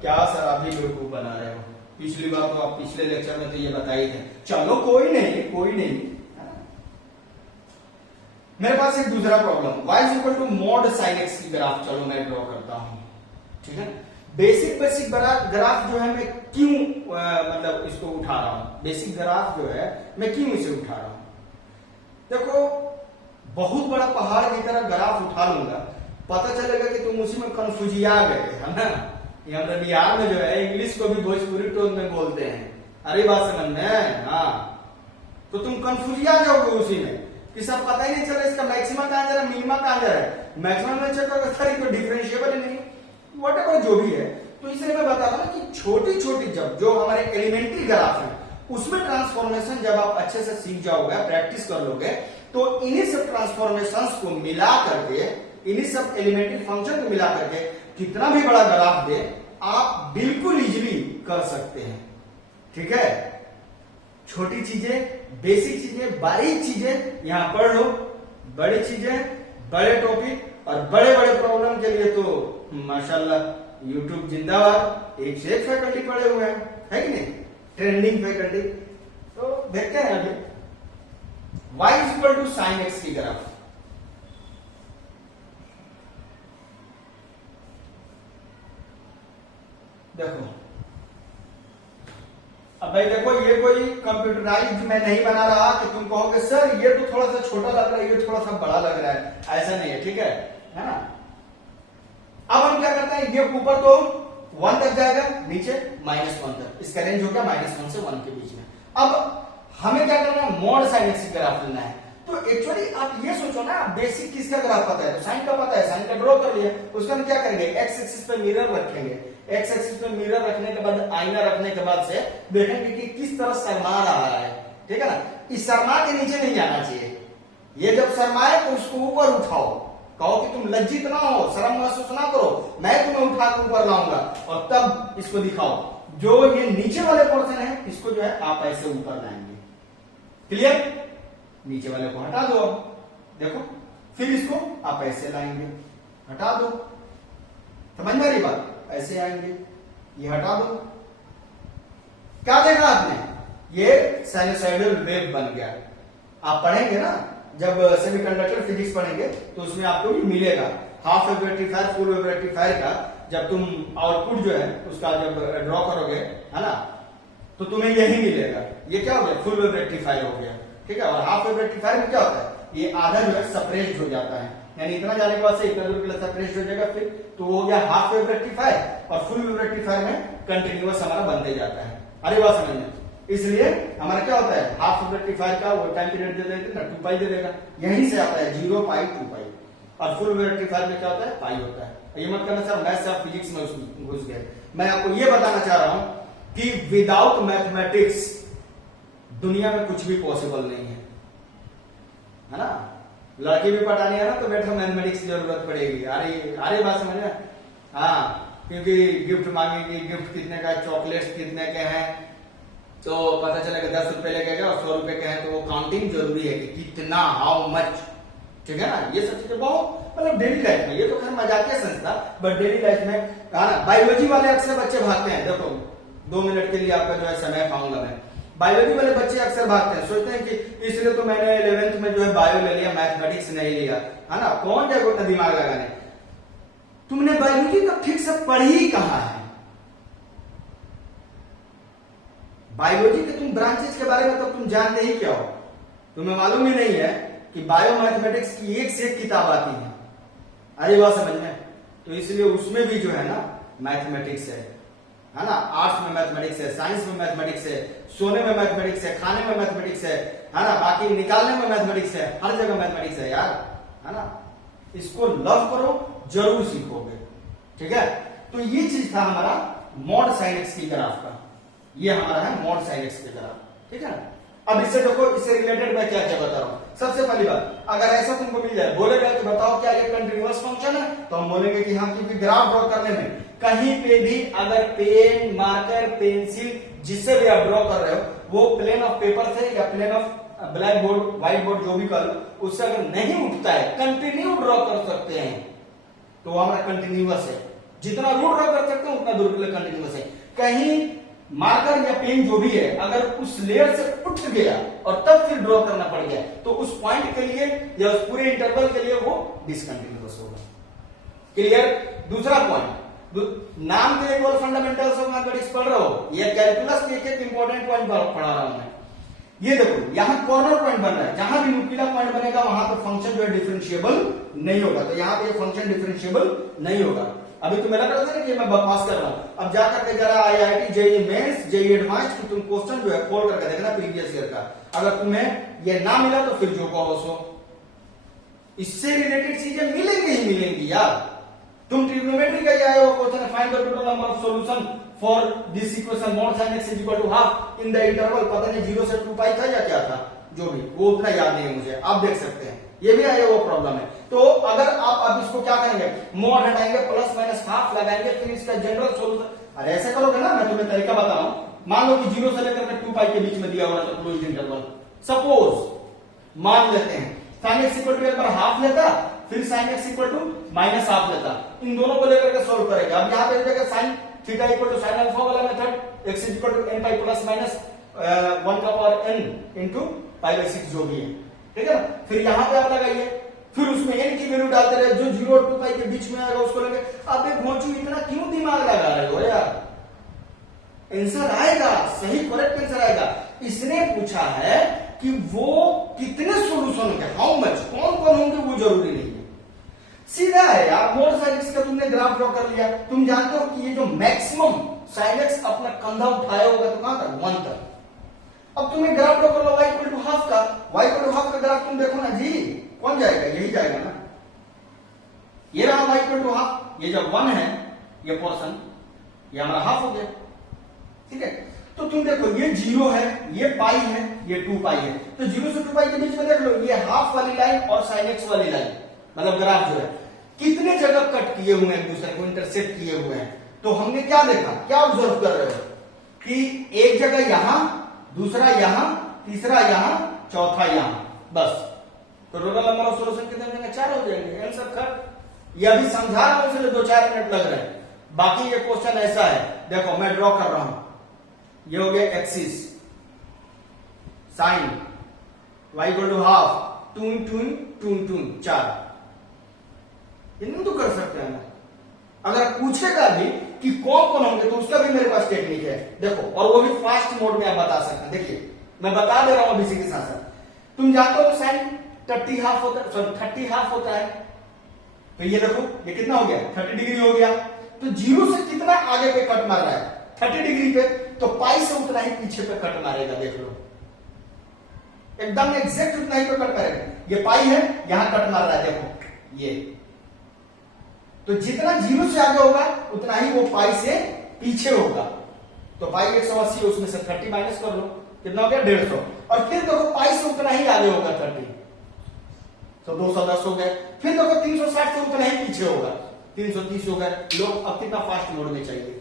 क्या सर आप भी बेवकूफ बना रहे हो, पिछली बार तो आप पिछले लेक्चर में तो ये बताए थे। चलो कोई नहीं, कोई नहीं। मेरे पास एक दूसरा problem, y is equal to mod sine x की ग्राफ, चलो मैं ड्रॉ करता हूं, ठीक है। बेसिक ग्राफ जो है मैं क्यों मतलब इसको उठा रहा हूं, बेसिक ग्राफ जो है मैं क्यों इसे उठा रहा हूं। देखो बहुत बड़ा पहाड़ की तरह ग्राफ उठा लूंगा, पता चलेगा कि तुम उसी में कन्फ्यूजिया गए, है ना। ये हमारे बिहार में जो है इंग्लिश को भी भोजपुरी टोन में बोलते हैं, अरे बात समझ में, हाँ। तो तुम कन्फ्यूजिया जाओगे उसी में कि सब पता ही नहीं चला इसका मैक्सिमम कहां जा रहा है, मिनिमम कहां जा रहा है। मैक्सिमम में चेक करोगे सर ये डिफरेंशिएबल ही नहीं, व्हाटएवर जो भी है। तो इसलिए मैं बता रहा हूं कि छोटी छोटी जब जो हमारे एलिमेंट्री ग्राफ है उसमें ट्रांसफॉर्मेशन जब आप अच्छे से सीख जाओगे, प्रैक्टिस कर लोगे, तो इन्हीं सब ट्रांसफॉर्मेशंस को मिला करके, इन्हीं सब एलिमेंट्री फंक्शन को मिला करके कितना भी बड़ा ग्राफ दे आप बिल्कुल इजीली कर सकते हैं, ठीक है। छोटी चीजें, बेसिक चीजें, बारीक चीजें यहां पढ़ लो, बड़ी चीजें, बड़े टॉपिक और बड़े बड़े प्रॉब्लम के लिए तो माशाल्लाह यूट्यूब जिंदाबाद, एक से एक फैकल्टी पढ़े हुए हैं, है कि नहीं, ट्रेंडिंग फैकल्टी। तो देखते हैं आगे, y is equal to sine x की ग्राफ। देखो अब भाई देखो, ये कोई कंप्यूटराइज्ड मैं नहीं बना रहा कि तुम कहोगे सर ये तो थोड़ा सा छोटा लग रहा है, ये थोड़ा सा बड़ा लग रहा है, ऐसा नहीं है, ठीक है ना। अब हम क्या करते हैं, ये ऊपर तो 1 तक जाएगा, नीचे -1 तक, इसका रेंज हो गया -1 से 1 के बीच में। अब हमें क्या करना है, मॉड साइन एक्स का ग्राफ लेना है। तो एक्चुअली आप ये सोचो ना, बेसिक किसका ग्राफ पता है, तो साइन का पता है, साइन का ड्रॉ कर लिया, उसका हम क्या करेंगे, एक्स एक्सिस पे मिरर रखेंगे, एक्स एक्सिस पे मिरर रखने के बाद, आईना रखने के बाद से देखेंगे कि किस तरह शर्मा रहा है, ठीक है ना। इस शर्मा के नीचे नहीं जाना चाहिए, ये जब शर्माए तो उसको ऊपर उठाओ, कहो कि तुम लज्जित ना हो, शर्म महसूस ना करो, मैं तुम्हें उठा के ऊपर लाऊंगा और तब इसको दिखाओ। जो ये नीचे वाले पोर्शन है इसको जो है आप ऐसे ऊपर लाएंगे, क्लियर। नीचे वाले को हटा दो, देखो, फिर इसको आप ऐसे लाएंगे, हटा दो, समझ में आ रही बात, ऐसे आएंगे, ये हटा दो, क्या देखा आपने, ये साइनसॉइडल वेव बन गया। आप पढ़ेंगे ना जब सेमीकंडक्टर फिजिक्स पढ़ेंगे तो उसमें आपको भी मिलेगा, half wave rectifier, full wave rectifier का जब तुम आउटपुट जो है उसका जब ड्रॉ करोगे, है ना, तो तुम्हें यही मिलेगा। ये क्या हो गया, फुल वेव रेक्टिफायर हो गया, ठीक है। और हाफ वेव रेक्टिफायर में क्या होता है, ये आधा जो है सप्रेस्ड हो जाता है, यानी इतना जाने के बाद से इतना दूर के लिए सप्रेस्ड हो जाएगा, फिर तो हो गया हाफ वेव रेक्टिफायर। और फुल वेव रेक्टिफायर में कंटिन्यूअस हमारा बनते जाता है, अरे बात समझ में। इसलिए हमारा क्या होता है, हाफ वेव रेक्टिफायर का वो टाइम पीरियड दे देगा ना, 2 दे देगा, यहीं से आता है 0 पाई 2 पाई। और फुल वेव रेक्टिफायर में क्या होता है, पाई होता है। ये मत करना सर मैथ्स आप फिजिक्स में घुस गए, मैं आपको ये बताना चाह रहा हूं कि विदाउट मैथमेटिक्स दुनिया में कुछ भी पॉसिबल नहीं है ना। लड़की भी पटानी है ना तो बेटा मैथमेटिक्स की जरूरत पड़ेगी, अरे अरे बात समझ में, हाँ, क्योंकि गिफ्ट मांगेगी, गिफ्ट कितने का, चॉकलेट्स कितने के हैं, तो पता चलेगा 10 रुपए लेके गए और 100 रुपए के हैं, तो वो काउंटिंग जरूरी है कि कितना, हाउ मच, ठीक है ना। ये सब चीजें बहुत मतलब डेली लाइफ में, ये तो खैर मजाकिया संस्था, बट डेली लाइफ में बायोलॉजी वाले अक्सर बच्चे भागते हैं। देखो 2 मिनट के लिए आपका जो है समय पाऊंगा मैं, बायोलॉजी वाले बच्चे अक्सर भागते हैं, सोचते हैं कि इसलिए तो मैंने 11th में जो है बायो ले लिया, मैथमेटिक्स नहीं लिया, है ना। कौन जाएगा उतना दिमाग लगाने, तुमने बायोलॉजी तो ठीक से पढ़ी कहां है, बायोलॉजी के तुम ब्रांचेस के बारे में तो तुम जानते ही क्या हो, तुम्हें मालूम ही नहीं है कि बायो मैथमेटिक्स की एक से एक किताब आती है, अरे बात समझ में। तो इसलिए उसमें भी जो है ना मैथमेटिक्स है ना। आर्ट्स में मैथमेटिक्स है, साइंस में मैथमेटिक्स है, सोने में मैथमेटिक्स है, खाने में मैथमेटिक्स है ना, बाकी निकालने में मैथमेटिक्स है, हर जगह मैथमेटिक्स है यार, है ना। इसको लव करो, जरूर सीखोगे, ठीक है। तो ये चीज था हमारा मॉड साइन एक्स की ग्राफ का, ये हमारा है मॉड साइन एक्स की ग्राफ, ठीक है ना। अब इससे देखो, इससे रिलेटेड मैं क्या क्या बता रहा हूं। सबसे पहली बात, अगर ऐसा तुमको मिल जाए, बोलेगा कि बताओ क्या ये कंटिन्यूअस फंक्शन है, तो हम बोलेंगे कि हाँ, क्योंकि ग्राफ ड्रॉ करने में कहीं पे भी अगर पेन, मार्कर, पेंसिल जिससे भी आप ड्रॉ कर रहे हो, वो प्लेन ऑफ पेपर से या plane of blackboard, whiteboard जो भी कर लो, उससे अगर नहीं उठता है, कंटिन्यू ड्रॉ कर सकते हैं, तो हमारा कंटिन्यूअस है। जितना रूट ड्रॉ कर सकते हैं उतना दूर के लिए कंटिन्यूअस है। कहीं मार्कर या पेन जो भी है अगर उस लेयर से उठ गया और तब फिर ड्रॉ करना पड़ गया तो उस पॉइंट के लिए या उस पूरे इंटरवल के लिए वो डिसकंटिन्यूअस होगा। क्लियर? दूसरा पॉइंट, नाम के लिए फंडामेंटल्स ऑफ मैथमेटिक्स पढ़ रहे हो, ये कैलकुलस के एक इंपॉर्टेंट पॉइंट पढ़ा रहा हूं मैं। ये देखो यहां कॉर्नर पॉइंट बन रहा है, जहां भी न्यूक्लियर पॉइंट बनेगा वहां पर फंक्शन जो है डिफरेंशिएबल नहीं होगा, तो यहां पे फंक्शन डिफरेंशिएबल नहीं होगा। अभी तुम्हें लग रहा था ना कि मैं बकवास कर रहा हूं, अब जाकर के जरा IIT JEE Mains JEE Advanced की तुम क्वेश्चन जो है खोल करके देखना प्रीवियस ईयर का, अगर तुम्हें ये ना मिला तो फिर जो कहो सो, इससे रिलेटेड चीजें मिलेंगी ही मिलेंगी यार। तुम ट्रिग्नोमेट्री का ही आए हो question, find the total number of solution for this equation mod sin x is equal to half in the interval, पता नहीं 0 से 2 पाई था या क्या था, जो भी वो उतना याद नहीं है मुझे, आप देख सकते हैं ये भी आया वो प्रॉब्लम है। तो अगर आप अब इसको क्या करेंगे, मोड हटाएंगे प्लस माइनस हाफ लगाएंगे फिर इसका जनरल सॉल्यूशन, अरे ऐसे करोगे ना, मैं तुम्हें तरीका बता रहा हूं। मान लो कि 0 से लेकर के 2 पाई के बीच में दिया हुआ था क्लोज्ड इंटरवल, सपोज मान लेते हैं sin x इक्वल टू एक बार हाफ लेता फिर sin x equal to minus half लेता, इन दोनों को लेकर के सोल्व करेंगे। अब यहाँ पे देखिए sin theta equal to sin alpha वाला method, x equal to n pi plus minus 1 का power n into pi by 6 जो भी है, ठीक है ना। फिर यहाँ पे आप लगाइए, फिर उसमें n की वैल्यू डालते रहे, जो 0 और 2 पाई के बीच में आएगा उसको लेंगे। अब एक घोंचू इतना क्यों दिमाग लगा रहे हो यार, आंसर आएगा, सही करेक्ट आंसर आएगा। इसने पूछा है कि वो कितने सॉल्यूशन होंगे, हाउ मच, कौन कौन होंगे वो जरूरी नहीं है, सीधा है यार। मोड sin x का तुमने ग्राफ ड्रॉ कर लिया, तुम जानते हो कि ये जो मैक्सिमम sin x अपना कंधा उठाया होगा तो कहां तक, 1 तक। अब तुम्हें ग्राफ ड्रॉ कर लो y इक्वल टू हाफ का, y इक्वल टू हाफ का ग्राफ तुम देखो ना जी, कौन जाएगा, यही जाएगा ना, ये रहा y इक्वल टू हाफ, ये जब 1 है ये पोर्शन, ये हमारा हाफ हो गया, ठीक है। तो तुम देखो ये 0 है, ये पाई है, ये 2 पाई है, तो 0 से 2 पाई के बीच में देख लो ये हाफ वाली लाइन और sin x वाली लाइन, मतलब ग्राफ जो है कितने जगह कट किए हुए हैं, एक दूसरे को इंटरसेक्ट किए हुए हैं। तो हमने क्या देखा, क्या ऑब्जर्व कर रहे हो कि एक जगह यहां, दूसरा यहां, तीसरा यहां, चौथा यहां, बस। तो टोटल नंबर ऑफ सॉल्यूशन कितने हो जाएंगे, 4 हो जाएंगे, आंसर खत्म। ये अभी समझा रहा हूं इसलिए 2-4 मिनट लग रहे हैं, बाकी ये क्वेश्चन ऐसा है, देखो मैं ड्रॉ कर रहा हूं, ये हो गया axis, sine y equal to half, 2 2 4, इन्हें तो कर सकते हैं ना। अगर पूछेगा भी कि कौन कौन होंगे तो उसका भी मेरे पास टेक्निक है, देखो, और वो भी फास्ट मोड में आप बता सकते हैं। देखिए मैं बता दे रहा हूं अभी इसी के साथ साथ, तुम जानते हो साइन 30 हाफ होता है, सॉरी 30 हाफ होता है, तो ये देखो ये कितना हो गया, 30 डिग्री हो गया। तो 0 से कितना आगे पे कट मार रहा है, 30 डिग्री पे, तो पाई से उतना ही पीछे पे कट मारेगा, देख लो एकदम एग्जैक्ट उतना ही पे कट मारेगा। ये पाई है, यहां कट मार रहा है, देखो ये, तो जितना 0 से आगे होगा उतना ही वो पाई से पीछे होगा। तो पाई 180, उसमें से 30 माइनस कर लो, कितना हो गया 150, और फिर देखो पाई से उतना ही आगे होगा 30, तो 210 हो गए। फिर देखो 360 से उतना ही पीछे होगा, 330 हो गए। लोग अब कितना फास्ट मोड में चाहिए,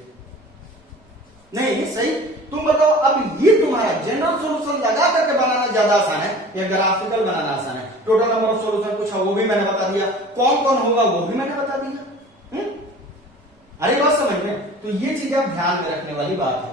नहीं सही, तुम बताओ अब ये तुम्हारा जनरल सॉल्यूशन लगा करके बनाना ज्यादा आसान है या ग्राफिकल बनाना आसान है। टोटल नंबर ऑफ सॉल्यूशन पूछा वो भी मैंने बता दिया, कौन कौन होगा वो भी मैंने बता दिया। अरे बात समझ में, तो ये चीज आप ध्यान में रखने वाली बात है,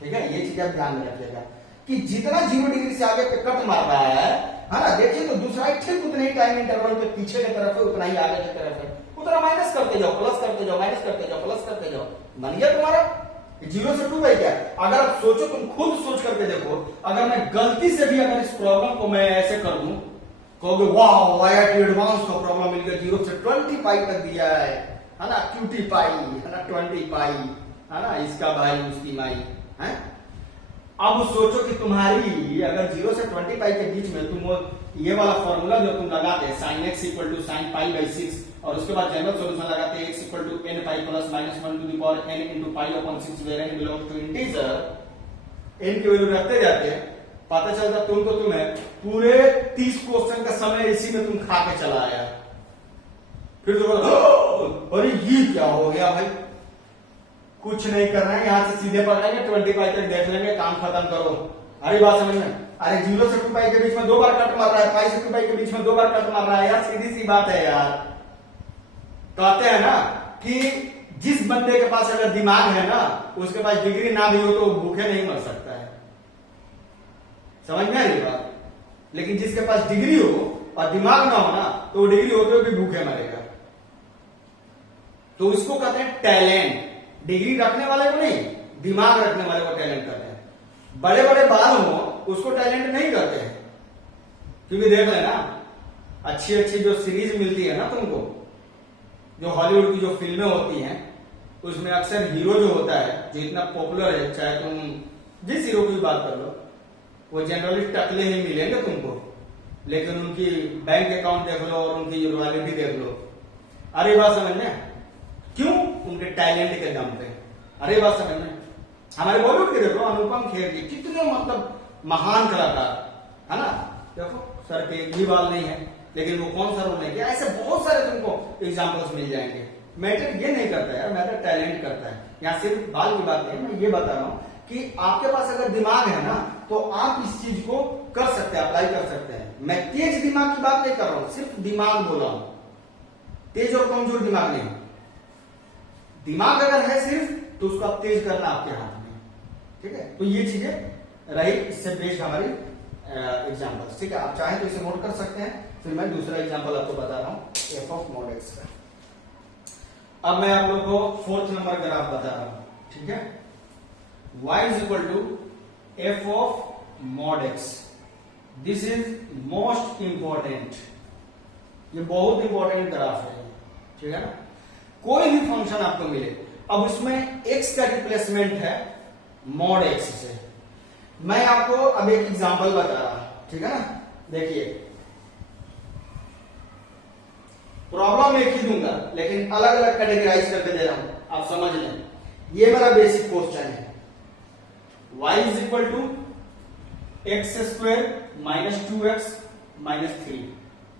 ठीक है, ये चीज आप ध्यान में रखिएगा कि जितना 0 डिग्री से आगे पे कट मार रहा है ना, देखिए तो दूसरा ठीक उतने ही टाइम इंटरवल पे पीछे की तरफ है, उतना ही आगे की तरफ है, उतना माइनस करते जाओ, प्लस करते जाओ, माइनस करते जाओ, प्लस करते जाओ, बन गया तुम्हारा 0 से 2 पाई। क्या अगर आप सोचो, तुम खुद सोच करके देखो, अगर मैं गलती से भी अगर इस प्रॉब्लम को मैं ऐसे कर दूं, कहोगे वाह आईआईटी एडवांस का प्रॉब्लम मिल गया, 0 से 20 पाई तक दिया है ना, क्यूटी पाई है ना, 20 पाई है ना, इसका भाई उसकी माई है। अब सोचो कि तुम्हारी अगर 0 से 20 पाई के बीच में तुम ये वाला फॉर्मूला जो तुम लगाते हैं sin x equal to sine pi by 6, और उसके बाद जनरल सॉल्यूशन लगाते हैं x equal to n pi plus minus 1 to the power n into pi upon 6 where n belongs to integer, n की वैल्यू रखते जाते हैं, पता चलता तुम्हें पूरे 30 क्वेश्चन का समय इसी में तुम खा के चला आया। फिर तो अरे ये क्या हो गया भाई, कुछ नहीं करना है, यहां से सीधे पकड़ेंगे 20 पाई तक देख लेंगे, काम खत्म करो। अरे बात समझ में, अरे 0 से 2 पाई के बीच में 2 बार कट मार रहा है, पाई से 2 पाई के बीच में 2 बार कट मार रहा है यार, सीधी सी बात है यार। कहते हैं ना कि जिस बंदे के पास अगर दिमाग है ना, उसके पास डिग्री ना भी हो तो वो भूखे नहीं मर सकता है। समझ में आ रही बात? लेकिन जिसके पास डिग्री हो और दिमाग ना हो ना, तो वो डिग्री होते हुए भी भूखे मरेगा। तो इसको कहते हैं टैलेंट। डिग्री रखने वाले को नहीं, दिमाग रखने वाले को टैलेंट कहते हैं। बड़े बड़े बाल हो उसको टैलेंट नहीं कहते हैं, क्योंकि देख लेना अच्छी अच्छी जो सीरीज मिलती है ना तुमको, जो हॉलीवुड की जो फिल्में होती हैं, उसमें अक्सर हीरो जो होता है, जो इतना पॉपुलर है, चाहे तुम जिस हीरो की बात कर लो, वो जनरली टकले ही मिलेंगे तुमको, लेकिन उनकी बैंक अकाउंट देख लो और उनकी रॉयल्टी देख लो। अरे बात समझ में? क्यों? उनके टैलेंट के दम पे। अरे बात समझ में? हमारे बॉलीवुड के देखो, अनुपम खेर जी कितने मतलब महान कलाकार है ना। देखो सर पे एक भी बाल नहीं है, लेकिन वो कौन सा रोल नहीं किया। ऐसे बहुत सारे तुमको एग्जाम्पल्स मिल जाएंगे। मैटर ये नहीं करता है, मैटर टैलेंट करता है। यहाँ सिर्फ बाल की बात नहीं, मैं ये बता रहा हूँ कि आपके पास अगर दिमाग है ना, तो आप इस चीज को कर सकते हैं, अप्लाई कर सकते हैं। मैं तेज दिमाग की बात नहीं कर रहा हूं, सिर्फ दिमाग बोला हूं। तेज और कमजोर दिमाग नहीं। दिमाग अगर है सिर्फ, तो उसको आप तेज करना आपके हाथ में। ठीक है, तो ये चीजें रही इससे बेस्ड हमारी एग्जाम्पल। ठीक है, आप चाहें तो इसे नोट कर सकते हैं। फिर मैं दूसरा एग्जाम्पल आपको बता रहा हूं एफ ऑफ मॉड एक्स का। अब मैं आप लोग को 4th नंबर ग्राफ बता रहा हूं। ठीक है, y is equal to f of mod x. This is most important. ये बहुत इंपॉर्टेंट ग्राफ है। ठीक है ना, कोई भी फंक्शन आपको मिले, अब उसमें x का रिप्लेसमेंट है मॉड x से। मैं आपको अब एक एग्जांपल बता रहा हूं। ठीक है ना, देखिए प्रॉब्लम एक ही दूंगा, लेकिन अलग अलग कैटेगराइज करके दे रहा हूं, आप समझ लें। ये मेरा बेसिक क्वेश्चन है, y is equal to x square minus 2x minus 3।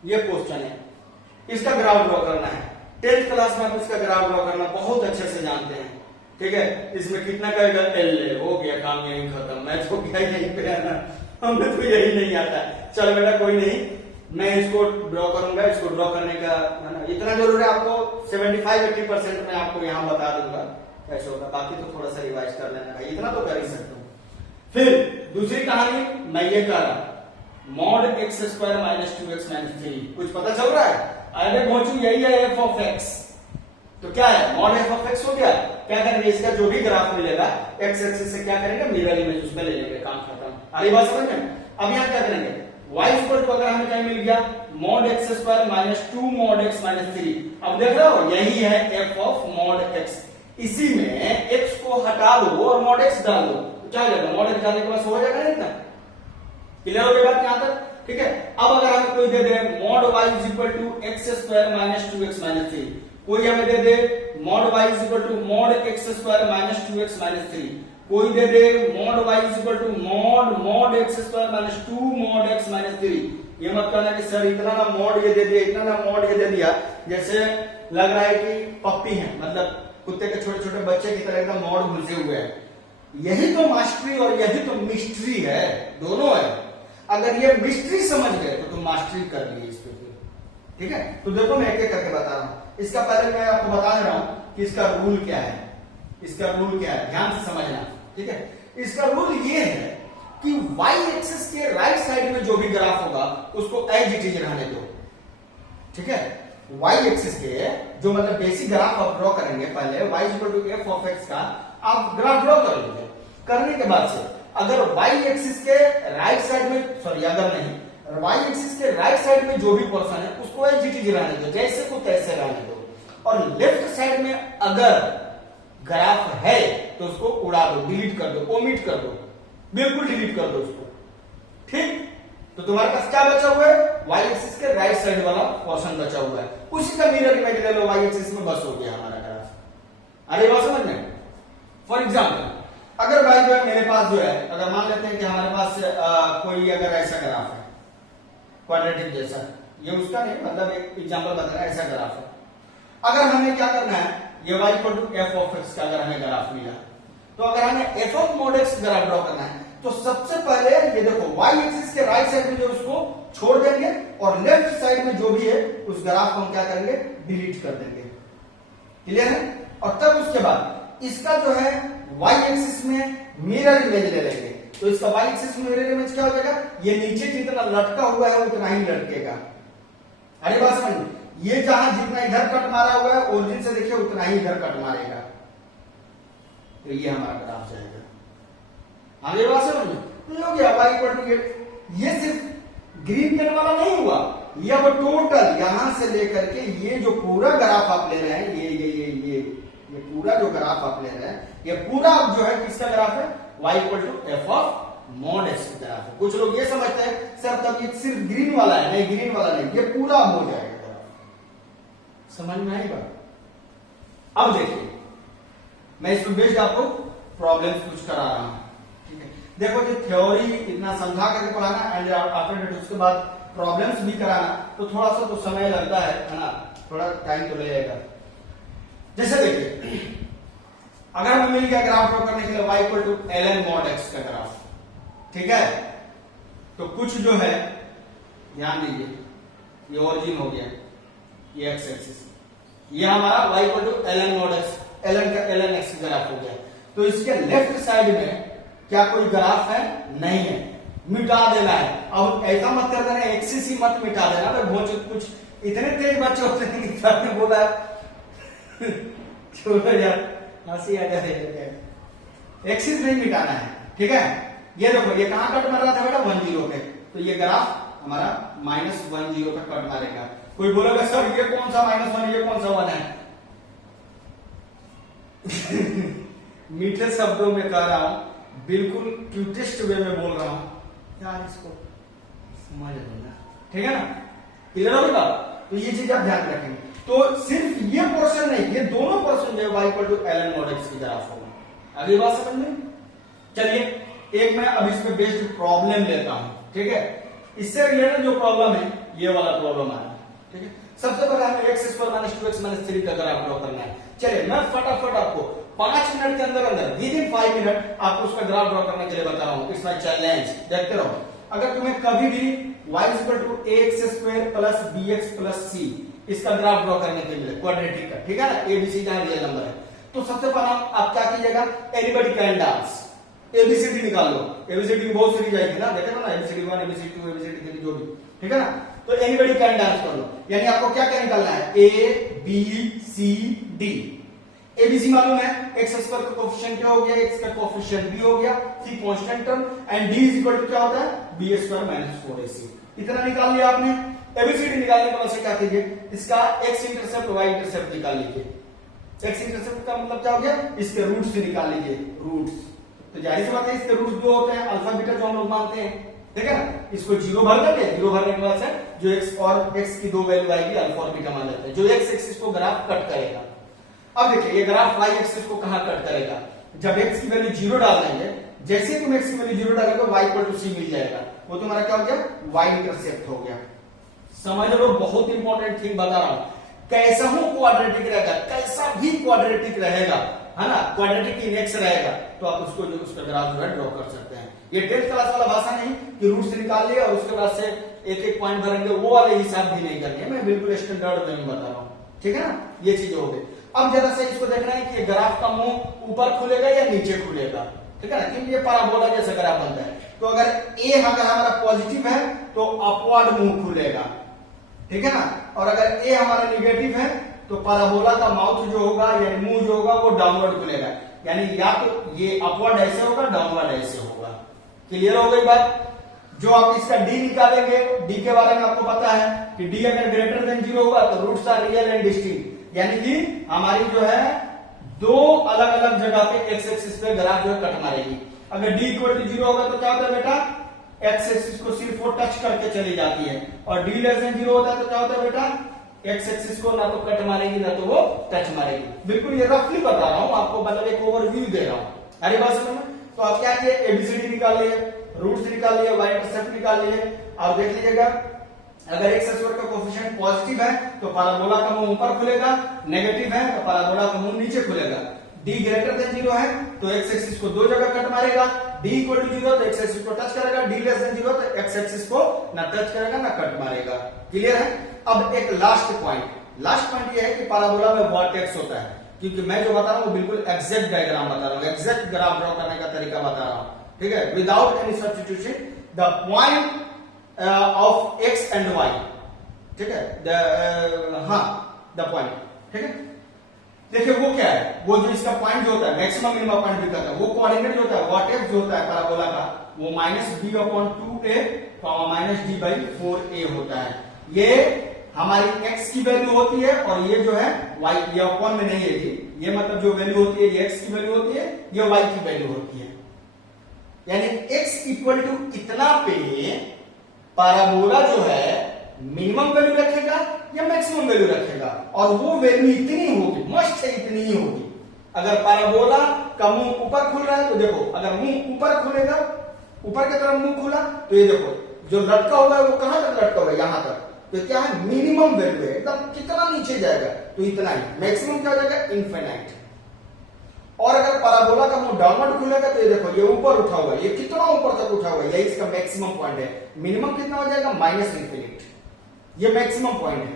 ये क्वेश्चन है, इसका ग्राफ ड्रॉ करना है। 10th क्लास में आप इसका ग्राफ ड्रॉ करना बहुत अच्छे से जानते हैं। ठीक है, इसमें कितना करेगा एल है, हो गया काम यहीं खत्म। मैं तो क्या यहीं पे आना, हमें तो यही नहीं आता। चल बेटा कोई नहीं, मैं इसको ड्रॉ करूंगा। इसको ड्रॉ करने का इतना जरूर है आपको, 75-80% में आपको यहाँ बता दूंगा कैसे होगा। बाकी तो थोड़ा सा रिवाइज कर लेना भाई, इतना तो कर ही सकता हूँ। फिर दूसरी कहानी मैं ये कर रहा हूं, mod x square minus 2x minus 3। कुछ पता चल रहा है? अरे पहुंचू यही है एफ ऑफ एक्स। तो क्या है, मॉड एफ ऑफ एक्स हो गया। क्या करेंगे, इसका जो भी ग्राफ मिलेगा एक्स एक्सिस से क्या करेंगे, मिरर इमेज उसमें ले लेंगे, काम खत्म। अरे बात समझ में? अब यहाँ क्या करेंगे, y इक्वल टू अगर हमें क्या मिल गया, mod x square minus 2 mod x minus 3। अब देख रहे हो, यही है एफ ऑफ मॉड एक्स। इसी में x को हटा दो और मॉड एक्स डाल दो, क्या हो जाएगा, मॉड एक्स डालने के बाद हो जाएगा ना इतना। क्लियर हो गई बात यहां तक? ठीक है, अब अगर हमें कोई दे दे mod y is equal to x square minus 2x minus 3, कोई हमें दे दे mod y is equal to mod x square minus 2x minus 3, कोई दे दे mod y is equal to mod x square minus 2 mod x minus 3। ये मत कहना कि सर इतना ना मॉड ये दे दिया, इतना ना मॉड ये दे दिया, जैसे लग रहा है कि पप्पी है, मतलब कुत्ते के छोटे छोटे बच्चे की तरह एकदम मॉड घुसे हुए हैं। यही तो मास्टरी और यही तो मिस्ट्री है, दोनों है। अगर ये मिस्ट्री समझ गए तो तुम मास्टरी कर लिए इस पे। ठीक है, तो देखो मैं एक एक करके बता रहा हूं। इसका पहले मैं आपको बता दे रहा हूं कि इसका रूल क्या है। इसका रूल क्या है, ध्यान से समझना। ठीक है, इसका रूल ये है कि y एक्सिस के राइट साइड में जो भी ग्राफ होगा उसको एज इट इज रहने दो। ठीक है, y एक्सिस के जो मतलब बेसिक ग्राफ आप ड्रॉ करेंगे, पहले y equal to F of x का आप ग्राफ ड्रॉ कर लीजिए। करने के बाद से अगर y एक्सिस के राइट साइड में, सॉरी अगर नहीं, y एक्सिस के राइट साइड में जो भी पोर्शन है उसको एज इट इज रहने दो, जैसे को तैसे रहने दो। और लेफ्ट साइड में अगर ग्राफ है तो उसको उड़ा दो, डिलीट कर दो, ओमिट कर दो, बिल्कुल डिलीट कर दो उसको। ठीक, तो तुम्हारे पास क्या बचा हुआ है, y एक्सिस के राइट साइड वाला पोर्शन बचा हुआ है, उसी का मिरर इमेज ले लो y एक्सिस में, बस हो गया हमारा ग्राफ। अरे बात समझ में? फॉर एग्जाम्पल अगर भाई जो है मेरे पास जो है, अगर मान लेते हैं कि हमारे पास कोई अगर ऐसा ग्राफ है क्वाड्रेटिक जैसा, ये उसका नहीं, मतलब एक एग्जांपल बता रहा है, ऐसा ग्राफ है। अगर हमें क्या करना है, ये y equal to F of x का अगर हमें ग्राफ मिला, तो अगर हमें f of mod x graph draw करना है, तो सबसे पहले ये देखो y एक्सिस के राइट साइड में जो उसको छोड़ देंगे और लेफ्ट साइड में जो भी है उस ग्राफ को हम क्या करेंगे, डिलीट कर देंगे। क्लियर है? और तब उसके बाद इसका जो है वाई एक्सिस में मिरर इमेज ले लेंगे। तो इसका वाई एक्सिस में मिरर इमेज क्या हो जाएगा, ये नीचे जितना लटका हुआ है उतना ही लटकेगा। अरे बात समझ, ये जहां जितना इधर कट मारा हुआ है ओरिजिन से देखिए उतना ही इधर कट मारेगा। तो ये हमारा ग्राफ जाएगा। आगे बात समझ, तो हो गया y इक्वल टू ये सिर्फ ग्रीन कट वाला नहीं हुआ, ये अब टोटल यहां से लेकर के ये जो पूरा ग्राफ आप ले रहे हैं, ये पूरा जो ग्राफ आप ले रहे हैं, ये पूरा जो है किसका ग्राफ है, y equal to F of mod x का ग्राफ है। कुछ लोग ये समझते हैं सर तब ये सिर्फ ग्रीन वाला है, नहीं ग्रीन वाला नहीं, ये पूरा हो जाएगा ग्राफ। समझ में आई बात? अब देखिए मैं इसमें बेस्ड आपको प्रॉब्लम्स कुछ करा रहा हूं, ठीक है। देखो जो थ्योरी इतना समझा करके पढ़ाना एंड आफ्टर दैट उसके बाद प्रॉब्लम्स भी कराना, तो थोड़ा सा तो समय लगता है ना, थोड़ा टाइम तो लगेगा। जैसे देखिए अगर हमें मिल गया ग्राफ ड्रॉ करने के लिए y equal to ln mod x का ग्राफ, ठीक है, तो कुछ जो है ध्यान दीजिए, ये ओरिजिन हो गया, ये एक्स एक्सिस, ये हमारा y equal to ln mod x, ln x graph हो गया। तो इसके लेफ्ट साइड में क्या कोई ग्राफ है? नहीं है, मिटा देना है। अब ऐसा मत कर देना एक्सिस ही मत मिटा देना, तो बहुत कुछ इतने तेज बच्चे होते हैं कि आपने बोला छोड़ो यार, हंसी आ जाए। एक्सिस नहीं मिटाना है, ठीक है। ये देखो ये कहां कट मार रहा था बेटा, 10 पे, तो ये ग्राफ हमारा -10 पे कट मारेगा। कोई बोलेगा सर ये कौन सा -1, ये कौन सा 1 है? मीठे शब्दों में कह रहा हूं, बिल्कुल क्यूटेस्ट वे में बोल रहा हूं यार, इसको समझ लेना, ठीक है ना, क्लियर होगा। तो ये चीज आप ध्यान रखेंगे। तो सिर्फ ये पोर्शन नहीं, ये दोनों पोर्शन जो है y equal to ln mod x की ग्राफ होगा। अगली बात समझ में? चलिए एक मैं अब इसमें बेस्ड प्रॉब्लम लेता हूं, ठीक है। इससे रिलेटेड जो प्रॉब्लम है ये वाला प्रॉब्लम आ रहा है, ठीक है। सबसे पहले हमें x स्क्वायर - 2x - 3 का ग्राफ ड्रॉ करना है। चलिए मैं फटाफट आपको 5 मिनट के अंदर विद इन 5 मिनट आपको उसका ग्राफ ड्रॉ करने के लिए बता रहा हूं। इट्स माय चैलेंज, देखते रहो। अगर तुम्हें कभी भी y equal to ax² plus bx plus c इसका ग्राफ ड्रॉ करने के लिए क्वाड्रेटिक का, ठीक है ना, एबीसी जहां रियल नंबर है, तो सबसे पहले आप क्या कीजिएगा, एनीबॉडी कैन डांस, एबीसीडी निकाल लो। एबीसीडी बहुत सीरीज आएगी ना, देखे ना, एबीसीडी 1 एबीसीडी 2 एबीसीडी 3 जो भी, ठीक है ना। तो एनीबॉडी कैन डांस कर लो, यानी आपको क्या क्या निकालना है, A B C D. ABC मालूम है, एक्स स्क्वायर का कोएफिशिएंट क्या हो गया, एक्स का कोएफिशिएंट बी हो गया, C constant term, and D is equal to क्या होता है, बी स्क्वायर माइनस 4ac। इतना निकाल लिया आपने। एबीसीडी निकालने के बाद से क्या कीजिए, इसका एक्स इंटरसेप्ट वाई इंटरसेप्ट निकाल लीजिए। एक्स इंटरसेप्ट का मतलब क्या हो गया, इसके रूट से निकाल लीजिए, रूट्स। तो जाहिर सी बात है इसके रूट्स 2 होते हैं, अल्फा बीटा जो हम लोग मानते हैं, ठीक है ना। इसको 0 भर देंगे, 0 भरने के बाद से जो एक्स और एक्स की 2 वैल्यू आएगी अल्फा और बीटा मान लेते हैं, जो एक्स एक्सिस को ग्राफ कट करेगा। अब देखिए ये ग्राफ वाई एक्सिस को कहां कट करेगा, जब एक्स की वैल्यू 0 डाल देंगे, जैसे तुम एक्स की वैल्यू 0 डालोगे y इक्वल टू c मिल जाएगा, वो तुम्हारा क्या हो गया, y इंटरसेप्ट हो गया। समझ लो, बहुत इंपॉर्टेंट थिंग बता रहा हूं। कैसा हूं क्वाड्रेटिक रहेगा, कैसा भी क्वाड्रेटिक रहेगा, है ना, क्वाड्रेटिक इन एक्स रहेगा, तो आप उसको जो उसका ग्राफ जो है ड्रॉ कर सकते हैं। ये 10th क्लास वाला भाषा नहीं कि रूट से निकाल लिया और उसके बाद से एक एक पॉइंट भरेंगे, वो वाले हिसाब भी नहीं करनी है, मैं बिल्कुल स्टैंडर्ड वे में बता रहा हूं, ठीक है ना। ये चीज हो गई। अब जरा से इसको देखना है कि ग्राफ का मुंह ऊपर खुलेगा या नीचे खुलेगा, ठीक है ना, क्योंकि ये पैराबोला जैसा ग्राफ बनता है। तो अगर ए अगर हमारा पॉजिटिव है तो अपवर्ड मुंह खुलेगा, ठीक है ना, और अगर ए हमारा निगेटिव है तो पैराबोला का माउथ जो होगा यानी मुंह जो होगा वो डाउनवर्ड खुलेगा, यानी या तो ये अपवर्ड ऐसे होगा, डाउनवर्ड ऐसे होगा। क्लियर हो गई बात। जो आप इसका डी निकालेंगे, डी के बारे में आपको पता है कि डी अगर ग्रेटर देन 0 होगा तो roots are real and distinct, यानी कि हमारी जो है 2 अलग अलग जगह पे एक्स एक्सिस पे ग्राफ जो है कट मारेगी। अगर डी इक्वल टू 0 होगा तो क्या होता है बेटा, एक्स एक्सिस को सिर्फ वो टच करके चली जाती है, और डी लेस देन 0 होता है तो क्या होता है बेटा, एक्स एक्सिस को ना तो कट मारेगी ना तो वो टच मारेगी। बिल्कुल ये रफली बता रहा हूं आपको, मतलब एक ओवरव्यू दे रहा हूं। अरे बात समझ में। तो आप क्या किए, एबीसीडी निकाल लिए, रूट्स निकाल लिए, वाई इंटरसेप्ट निकाल लिए। आप देख लीजिएगा, अगर एक्स स्क्वायर का कोएफिशिएंट पॉजिटिव है तो पैराबोला का मुंह ऊपर खुलेगा, नेगेटिव है तो पैराबोला का मुंह नीचे खुलेगा। डी ग्रेटर देन 0 है तो एक्स एक्सिस को 2 जगह कट मारेगा, डी इक्वल टू 0 तो एक्स एक्सिस को टच करेगा, डी लेस देन 0 तो एक्स एक्सिस को ना टच करेगा ना कट मारेगा। क्लियर है। अब एक लास्ट पॉइंट ये है कि पैराबोला में वर्टेक्स होता है। क्योंकि मैं जो बता रहा हूँ वो बिल्कुल एग्जैक्ट डायग्राम बता रहा हूँ, एग्जैक्ट ग्राफ ड्रॉ करने का तरीका बता रहा हूँ, ठीक है, without any substitution the point of x and y, ठीक है, द पॉइंट, ठीक है। देखिए वो क्या है, वो जो इसका पॉइंट जो होता है मैक्सिमम मिनिमम पॉइंट भी कहता है, वो कोऑर्डिनेट जो होता है वर्टेक्स जो होता है पैराबोला का वो -b/2a -d/4a होता है। ये हमारी x की वैल्यू होती है और ये जो है y, ये अपॉन में नहीं है जी, ये मतलब जो वैल्यू होती है ये x की वैल्यू होती है, ये y की वैल्यू होती है। यानी x इक्वल टू इतना पे पैराबोला जो है मिनिमम वैल्यू रखेगा या मैक्सिमम वैल्यू रखेगा, और वो वैल्यू इतनी होगी, मस्ट है इतनी ही होगी। अगर पैराबोला का मुंह ऊपर खुल रहा है तो देखो, अगर मुंह ऊपर खुलेगा, ऊपर की तरफ मुंह खुला तो ये देखो जो लटका हुआ है वो कहां तक लटका हुआ है, यहां तक, तो क्या है मिनिमम वैल्यू है, एकदम कितना नीचे जाएगा तो इतना ही, मैक्सिमम क्या हो जाएगा इनफिनाइट। और अगर पैराबोला का मुंह डाउनवर्ड खुलेगा तो ये देखो ये ऊपर उठा हुआ है, ये कितना ऊपर तक उठा हुआ है, यही इसका मैक्सिमम पॉइंट है। मिनिमम कितना हो जाएगा -इनफिनिट, ये मैक्सिमम पॉइंट है।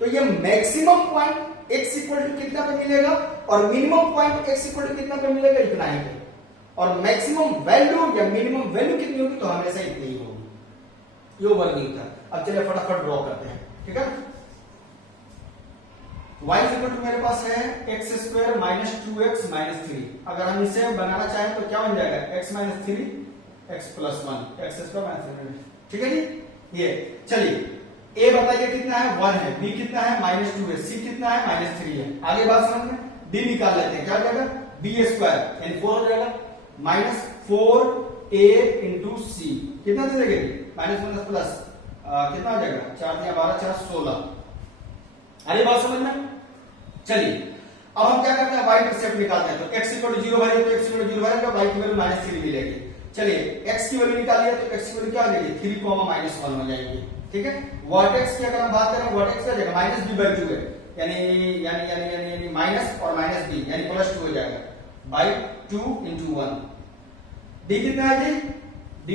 तो ये maximum point x equal to कितना पे मिलेगा और minimum point x equal to कितना पे मिलेगा, इतना ही पे, और मैक्सिमम वैल्यू या मिनिमम वैल्यू कितनी होगी तो हमेशा इतनी ही होगी। ये वर्किंग था। अब चलिए फटाफट ड्रॉ करते हैं, ठीक है। y इक्वल टू मेरे पास है x² -2x -3। अगर हम इसे बनाना चाहें तो क्या बन जाएगा x -3 x + 1 x² -3, ठीक है जी। ये चलिए a बताइए कितना है 1 है, b कितना है -2 है, c कितना है -3 है। आगे बात समझ में, d निकाल लेते हैं, क्या हो जाएगा b² यानी 4 हो जाएगा -4a × c कितना दे देंगे -1 प्लस कितना हो जाएगा 4 × 12 4 16। आगे बात समझ में। चलिए अब हम क्या करते हैं y इंटरसेप्ट निकालते हैं। तो x = 0 भरेंगे तो x = 0 भरेंगे, y की वैल्यू -3 मिलेगी। चलिए x की वैल्यू निकालिए तो x की वैल्यू क्या आ जाएगी 3, -1 हो जाएगी, ठीक है। वर्टेक्स की अगर हम बात करें वर्टेक्स क्या जाएगा -b/2 है, यानी माइनस और -b यानी +2 हो जाएगा /2 × 1। d कितना है जी d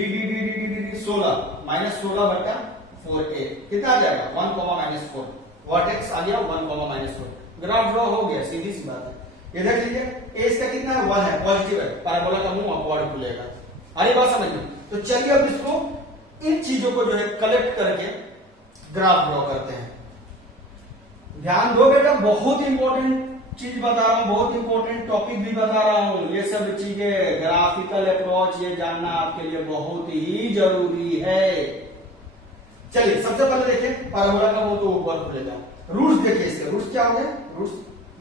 16 -16/4a कितना आ जाएगा 1, -4। वर्टेक्स आ गया 1, -4। ग्राफ ड्रॉ हो गया, सीधी सी बात है। ये देख लीजिए a इसका कितना है 1 है, पॉजिटिव है, पैराबोला का मुंह अपवर्ड खुलेगा। अरे बात समझ में। तो चलिए अब इसको इन चीजों को जो है कलेक्ट करके ग्राफ ड्रॉ करते हैं। ध्यान दो बेटा, बहुत इंपॉर्टेंट चीज बता रहा हूं, बहुत इंपॉर्टेंट टॉपिक भी बता रहा हूं। ये सब चीजें ग्राफिकल अप्रोच ये जानना आपके लिए बहुत ही जरूरी है। चलिए सबसे पहले देखिए पैराबोला का मुंह तो ऊपर खुलेगा। रूट्स देखिए इसके, रूट्स क्या हो गए, रूट्स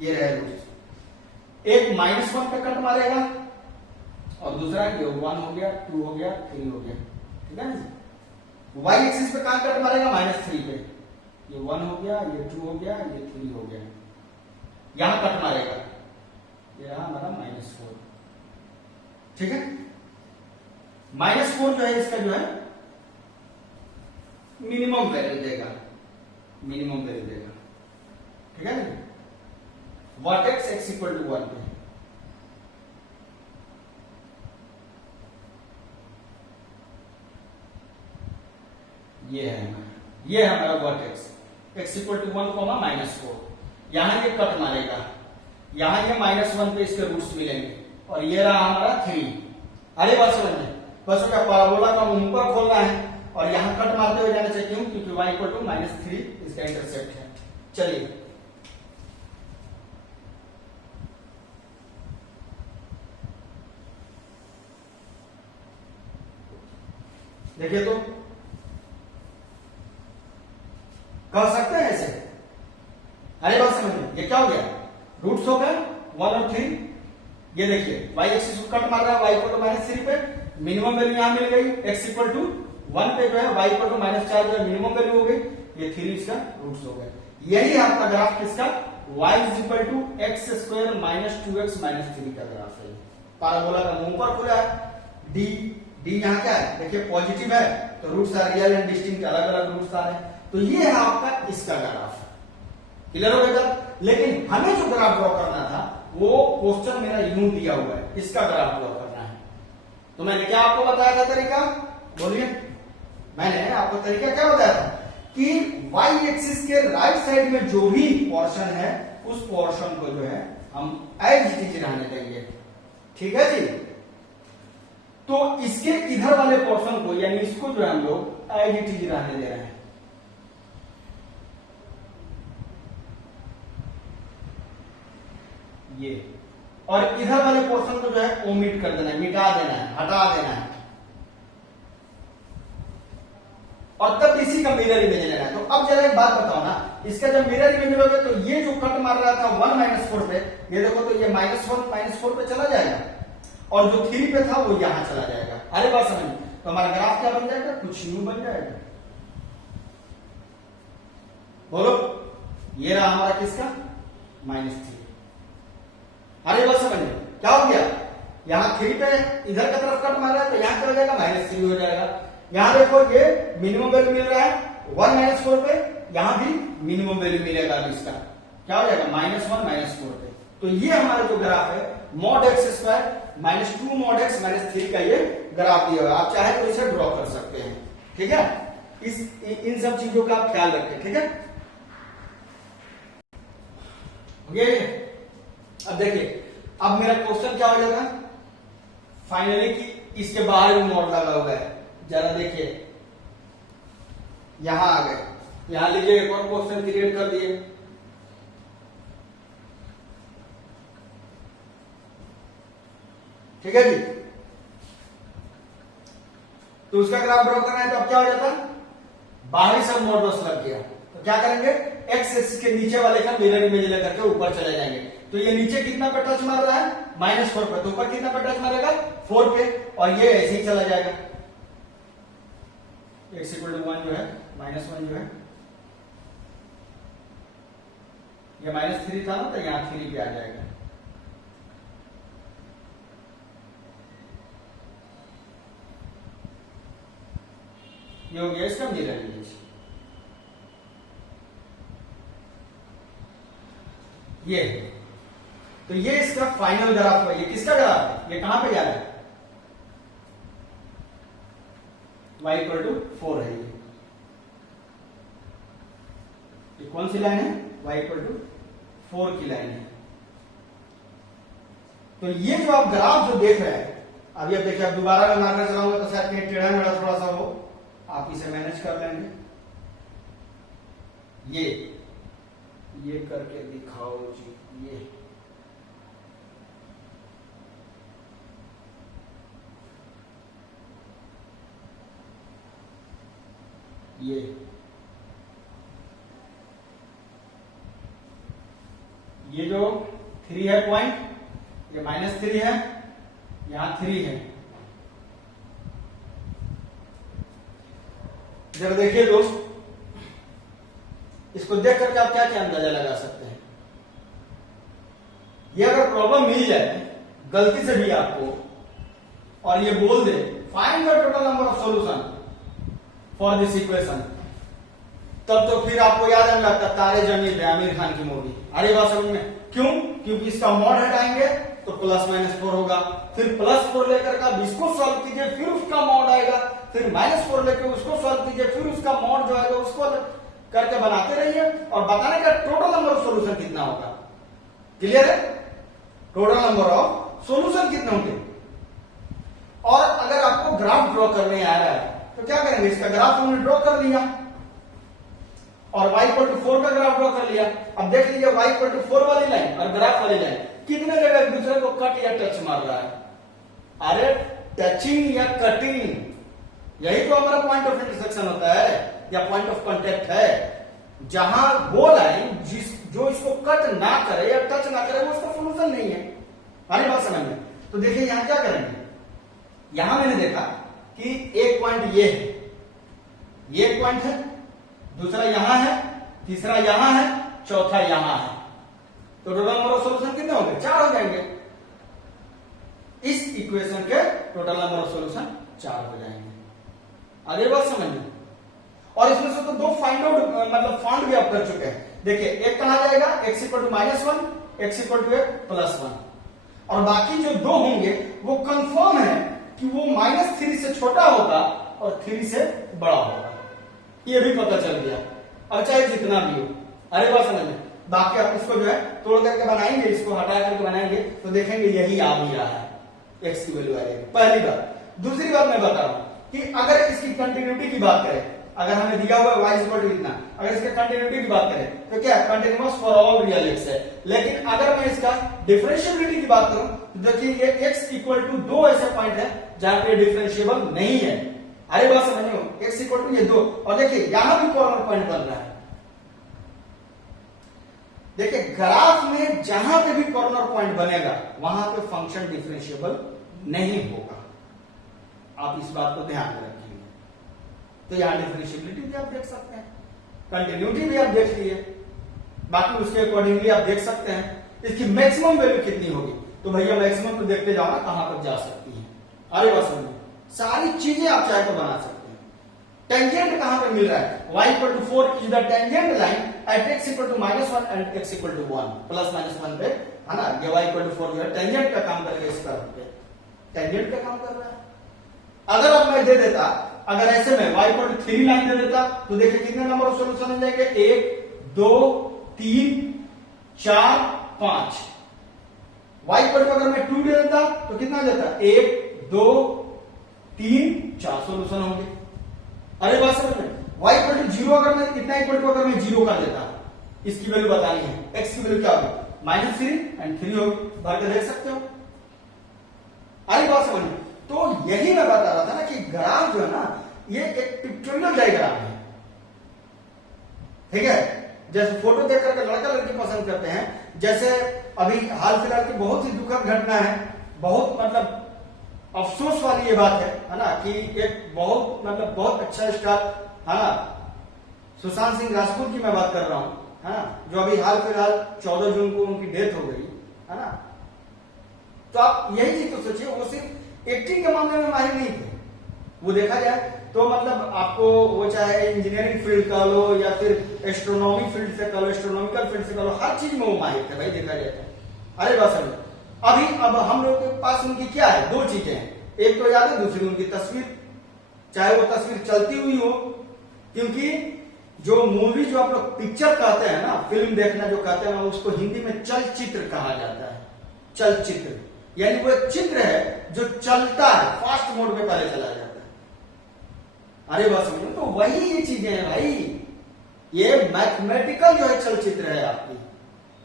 ये रहे रूट्स। एक -1 पे कट मारेगा और दूसरा 1 हो गया, 2 हो गया, 3 हो गया, ठीक है। y एक्सिस पे कहां कट मारेगा -3 पे, ये 1 हो गया, ये 2 हो गया, ये 3 हो गया, यहां कट मारेगा, ये रहा हमारा -4, ठीक है। -4 जो है इसका जो है मिनिमम वैल्यू देगा, मिनिमम वैल्यू देगा, ठीक है। वर्टेक्स x = 1 पे ये है हमारा वर्टेक्स x = 1, -4। यहां ये कट मारेगा, यहां ये -1 पे इसके रूट्स मिलेंगे और ये रहा हमारा 3। अरे बात समझ में, बस क्या पैराबोला का मुंह ऊपर खोलना है और यहां कट मारते हुए जाना चाहिए, क्यों, क्योंकि y = -3 इसका इंटरसेप्ट है। चलिए देखिए तो कह सकते हैं ऐसे। अरे बात समझ में, ये क्या हो गया, रूट्स हो गए 1 और 3। ये देखिए y एक्सिस कट मार रहा है, y -3 पे, मिनिमम वैल्यू यहां मिल गई, x = 1 पे जो है y -4 जो है मिनिमम वैल्यू हो गई, ये 3 इसका रूट्स हो गए। यही आपका ग्राफ किसका, y = x² -2x -3 का ग्राफ है। पैराबोला का मुंह पर खुला है, d यहां क्या है देखिए पॉजिटिव है, तो roots are real and distinct, अलग अलग रूट्स आ रहे हैं। तो ये है आपका इसका ग्राफ, क्लियर हो गया। लेकिन हमें जो ग्राफ ड्रॉ करना था वो क्वेश्चन मेरा यूं दिया हुआ है, इसका ग्राफ ड्रॉ करना है। तो मैंने क्या आपको बताया था तरीका, बोलिए, मैंने आपको तरीका क्या बताया था कि y एक्सिस के राइट साइड में जो भी पोर्शन है उस पोर्शन को जो है हम एज इट इज रहने देंगे, ठीक है जी। तो इसके इधर वाले पोर्शन को यानी इसको जो है हम लोग एज इट इज रहने दे रहे हैं। ये और इधर वाले पोर्शन को जो है ओमिट कर देना है, मिटा देना है, हटा देना है, और तब इसी का मिरर इमेज लेना है। तो अब जरा एक बात बताओ ना, इसका जब मिरर इमेज लोगे तो ये जो कट मार रहा था 1 - 4 पे, ये देखो तो ये -4 पे चला जाएगा, और जो 3 पे था वो यहां चला जाएगा। अरे बात समझ, तो हमारा ग्राफ क्या बन जाएगा, कुछ यूं बन जाएगा। बोलो, ये रहा हमारा किसका -3। अरे बात समझ क्या हो गया, यहां 3 पे इधर का तरफ कट मार रहा है तो यहां चला जाएगा, -3 हो जाएगा। यहां देखो ये मिनिमम वैल्यू मिल रहा है 1 - 4 पे, यहां भी मिनिमम वैल्यू मिलेगा। अभी इसका क्या हो जाएगा, -1 - 4 पे। तो ये हमारा जो ग्राफ है mod x² -2 mod x -3 का ये ग्राफ दिया हुआ है। आप चाहे तो इसे ड्रॉ कर सकते हैं, ठीक है। इन सब चीजों का आप ख्याल रखें, ठीक है। अब देखिए, अब मेरा क्वेश्चन क्या हो जाएगा फाइनली कि इसके बाहर भी मोड लगा हुआ है। जरा देखिए, यहां आ गए, यहां लीजिए एक और क्वेश्चन क्रिएट कर दिए। ठीक है जी, तो उसका ग्राफ ड्रॉ करना है तो अब क्या हो जाता, बाहरी सब मॉडल्स लग गया। तो क्या करेंगे, एक्स एक्सिस के नीचे वाले का मिरर इमेज लेकर के ऊपर चले जाएंगे। तो ये नीचे कितना पे टच मार रहा है, -4 पे, तो ऊपर कितना पे टच मारेगा, 4 पे, और ये ऐसे ही चला जाएगा। x = 1 जो है, -1 जो है, ये -3 था ना, तो यहां 3 पे आ जाएगा। ये हो गया इसका मिरर इमेज। ये तो ये इसका फाइनल ग्राफ है। ये किसका ग्राफ है, ये कहां पे जा रहा है, y = 4 है। ये कौन सी लाइन है, y = 4 की लाइन है। तो ये जो आप ग्राफ जो देख रहे हैं, अभी अब देखिए, अब दोबारा मैं मारना चलाऊंगा तो शायद कहीं टेढ़ा मेढ़ा थोड़ा सा हो, आप इसे मैनेज कर लेंगे। ये करके दिखाओ जी, ये जो 3 है पॉइंट, ये -3 है, यहां 3 है। जरा देखिए दोस्त, इसको देख करके आप क्या क्या अंदाजा लगा सकते हैं। ये अगर प्रॉब्लम मिल जाए गलती से भी आपको, और ये बोल they find the total number of solution for this equation, तब तो फिर आपको याद आने लगता तारे जमीन पे आमिर खान की मूवी। अरे बात समझ में, क्यों, क्योंकि इसका मॉड हटाएंगे तो +-4 होगा, फिर +4 लेकर का इसको सॉल्व कीजिए, फिर उसका मॉड आएगा, फिर -4 लेकर उसको सॉल्व कीजिए, फिर उसका मॉड जो आएगा उसको करके बनाते रहिए, और बताने का टोटल नंबर ऑफ सॉल्यूशन कितना होगा। क्लियर है, टोटल नंबर ऑफ सॉल्यूशन कितने होंगे। और अगर आपको ग्राफ ड्रॉ करने आ रहा है तो क्या करेंगे, इसका ग्राफ हमने ड्रॉ कर लिया, और y = 4 का ग्राफ ड्रॉ कर लिया। अब देख लीजिए y = 4 वाली लाइन और ग्राफ वाली लाइन कितने जगह एक दूसरे को कट या टच मार रहा है। अरे टचिंग या कटिंग, यही तो हमारा पॉइंट ऑफ इंटरसेक्शन होता है या पॉइंट ऑफ कांटेक्ट है। जहां वो लाइन जो इसको कट ना करे या टच ना करे वो उसका सोल्यूशन नहीं है। हमारी बात समझ में, तो देखिए यहां क्या करेंगे, यहां मैंने देखा कि एक पॉइंट ये है, ये एक पॉइंट है, दूसरा यहां है, तीसरा यहां है, चौथा यहां है। तो टोटल नंबर ऑफ सॉल्यूशन कितने होंगे, 4 हो जाएंगे। इस इक्वेशन के टोटल नंबर ऑफ सॉल्यूशन 4 हो जाएंगे। आगे बात समझ में, और इसमें से तो 2 फाइंड आउट मतलब फाउंड भी आप कर चुके हैं। देखिए एक कहा जाएगा x = -1, x = +1, और बाकी जो 2 होंगे वो कंफर्म है कि वो -3 से छोटा होगा और 3 से बड़ा होगा, ये भी पता चल गया। अब चाहे जितना भी हो, अरे बात समझ में, बाकी आप इसको जो है तोड़ करके बनाएंगे, इसको हटा करके बनाएंगे तो देखेंगे यही आ भी रहा है, x की वैल्यू आ जाएगी। पहली बात। दूसरी बात मैं बता रहा हूं कि अगर इसकी कंटिन्यूटी की बात करें, अगर हमें दिया हुआ y इक्वल टू इतना, अगर इसके कंटिन्यूटी की बात करें तो क्या continuous for all real x है। लेकिन अगर मैं इसका डिफरेंशिएबिलिटी की बात करूं तो देखिए ये x इक्वल टू 2 ऐसे पॉइंट है जहां पे डिफरेंशिएबल नहीं है। अरे बात समझ लो, x इक्वल टू ये 2, और देखिए यहां भी कॉर्नर पॉइंट बन रहा है। देखिए ग्राफ में जहां पे भी कॉर्नर पॉइंट बनेगा वहां पे फंक्शन डिफरेंशिएबल नहीं होगा। आप इस बात को ध्यान में रखिए। तो यहां डिफरेंशिएबिलिटी भी आप देख सकते हैं, कंटिन्यूटी भी आप देख लिए, बाकी उसके अकॉर्डिंगली आप देख सकते हैं इसकी मैक्सिमम वैल्यू कितनी होगी। तो भैया मैक्सिमम तो देखते जाओ ना कहां तक जा सकती है। अरे बस सारी चीजें आप चाहे तो बना सकते हैं। टेंजेंट कहां पे मिल रहा है, y equal to 4 is the tangent line at x equal to -1 and x equal to 1, plus minus 1 पे है ना। ये y इक्वल टू 4 जो है टेंजेंट का काम करेगा, इस तरफ पे टेंजेंट का काम कर रहा है। अगर अब मैं दे देता, अगर ऐसे में y इक्वल टू 3 लाइन दे देता तो देखिए कितने नंबर ऑफ सॉल्यूशन हो जाएंगे, 1 2 3 4 5। y इक्वल टू अगर मैं 2 दे देता तो कितना देता, 1 2 3 4 सॉल्यूशन होंगे। अरे बात समझ में, y इक्वल टू 0 अगर मैं इतना इक्वल टू अगर मैं 0 कर देता, इसकी वैल्यू बतानी है, x की वैल्यू क्या होगी, -3 एंड 3 होगी। भर के देख सकते हो। अरे बात समझ में। तो यही मैं बता रहा था ना कि ग्राफ जो है ना ये एक पिक्टोरियल डायग्राम है, ठीक है। जैसे फोटो देख करके लड़का लड़की पसंद करते हैं, जैसे अभी हाल फिलहाल की बहुत ही दुखद घटना है, बहुत मतलब अफसोस वाली ये बात है ना, कि एक बहुत मतलब बहुत अच्छा स्टार है ना, सुशांत सिंह राजपूत की मैं बात कर रहा हूं, है ना, जो अभी हाल फिलहाल 14 जून को उनकी डेथ हो गई, है ना। तो आप यही चीज तो सोचिए, वो सिर्फ एक्टिंग के मामले में माहिर नहीं थे। वो देखा जाए तो मतलब आपको वो चाहे इंजीनियरिंग फील्ड का लो या फिर एस्ट्रोनॉमी फील्ड से कर लो, एस्ट्रोनॉमिकल फील्ड से कर लो, हर चीज में वो माहिर थे भाई, देखा जाए तो। अरे बस अभी अब हम लोग के पास उनकी क्या है, 2 चीजें हैं, एक तो याद है, दूसरी उनकी तस्वीर, चाहे वो तस्वीर चलती हुई हो, क्योंकि जो मूवी जो आप लोग पिक्चर कहते हैं ना, फिल्म देखना जो कहते हैं, उसको हिंदी में चलचित्र कहा जाता है। चलचित्र यानी वो एक चित्र है जो चलता है, फास्ट मोड में पहले चला जाता है। अरे बस समझो, तो वही ये चीजें हैं भाई, ये मैथमेटिकल जो है चलचित्र है आपकी।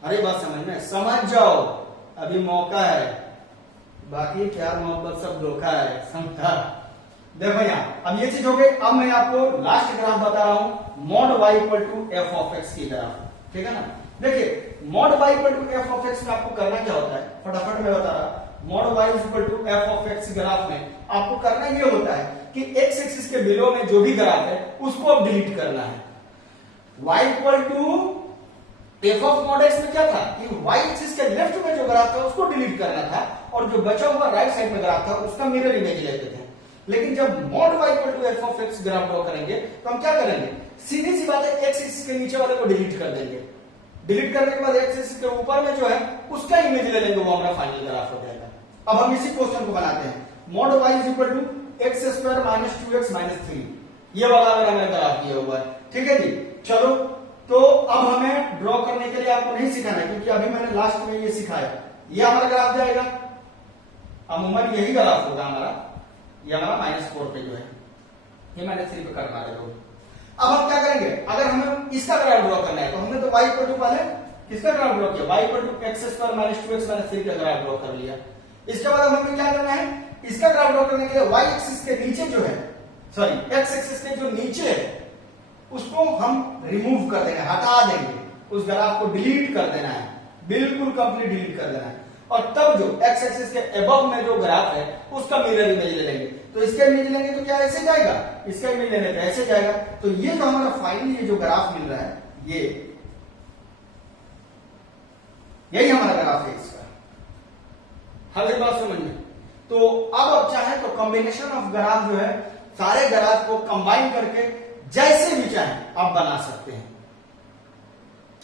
अरे बात समझ में, समझ जाओ, अभी मौका है, बाकी प्यार मोहब्बत सब धोखा है, समझा। देखो यहाँ अब ये चीज हो गई। अब मैं आपको लास्ट ग्राफ बता रहा हूं, mod y equal to F of x की ग्राफ, ठीक है ना। देखिए mod y equal to F of x में आपको करना क्या होता है, फटाफट मैं बता रहा, mod y equal to F of x graph में आपको करना ये होता है कि एक्स एक्सिस के बिलो में जो भी ग्राफ है उसको अब डिलीट करना है। y equal to F of mod x में क्या था कि y एक्सिस के लेफ्ट में जो ग्राफ था उसको डिलीट करना था, और जो बचा हुआ राइट साइड में ग्राफ था उसका मिरर इमेज लेते थे। लेकिन जब mod y equal to F of x graph draw करेंगे तो हम क्या करेंगे, सीधी सी बात है, एक्स एक्सिस के नीचे वाले को डिलीट कर देंगे। डिलीट करने के बाद एक्स एक्सिस के ऊपर में जो है उसका इमेज ले लेंगे, वो हमारा फाइनल ग्राफ हो जाएगा। अब हम इसी क्वेश्चन को बनाते हैं, mod y is equal to x square minus 2x minus 3, ये वाला अगर हमें ग्राफ दिया हुआ है, ठीक है जी। चलो तो अब हमें ड्रॉ करने के लिए आपको नहीं सिखाना है, क्योंकि अभी मैंने लास्ट में ये सिखाया, ये हमारा ग्राफ जाएगा, अमूमन यही ग्राफ होगा हमारा, ये हमारा -4 पे जो है, ये -3 पे करना है। अब हम क्या करेंगे, अगर हमें इसका ग्राफ ड्रॉ करना है तो हमने तो y इक्वल टू पहले किसका ग्राफ ड्रॉ किया, y equal to x square minus 2x minus 3 का ग्राफ ड्रॉ कर लिया। इसके बाद हमें क्या करना है, इसका ग्राफ ड्रॉ करने के लिए y एक्सिस के नीचे जो है, सॉरी x एक्सिस के जो नीचे है उसको हम रिमूव कर देंगे, हटा देंगे, उस ग्राफ को डिलीट कर देना है, बिल्कुल कंप्लीट डिलीट कर देना है। और तब जो x एक्सिस के अबव में जो ग्राफ है उसका मिरर इमेज ले लेंगे। तो इसका इमेज लेंगे तो क्या ऐसे जाएगा, इसका इमेज लेने पे ऐसे जाएगा। तो ये जो हमारा फाइनली ये जो ग्राफ मिल रहा है, ये यही हमारा ग्राफ है इसका। हर बात समझ में। तो अब चाहे तो कॉम्बिनेशन ऑफ ग्राफ जो है, सारे ग्राफ को कंबाइन करके जैसे भी चाहे आप बना सकते हैं।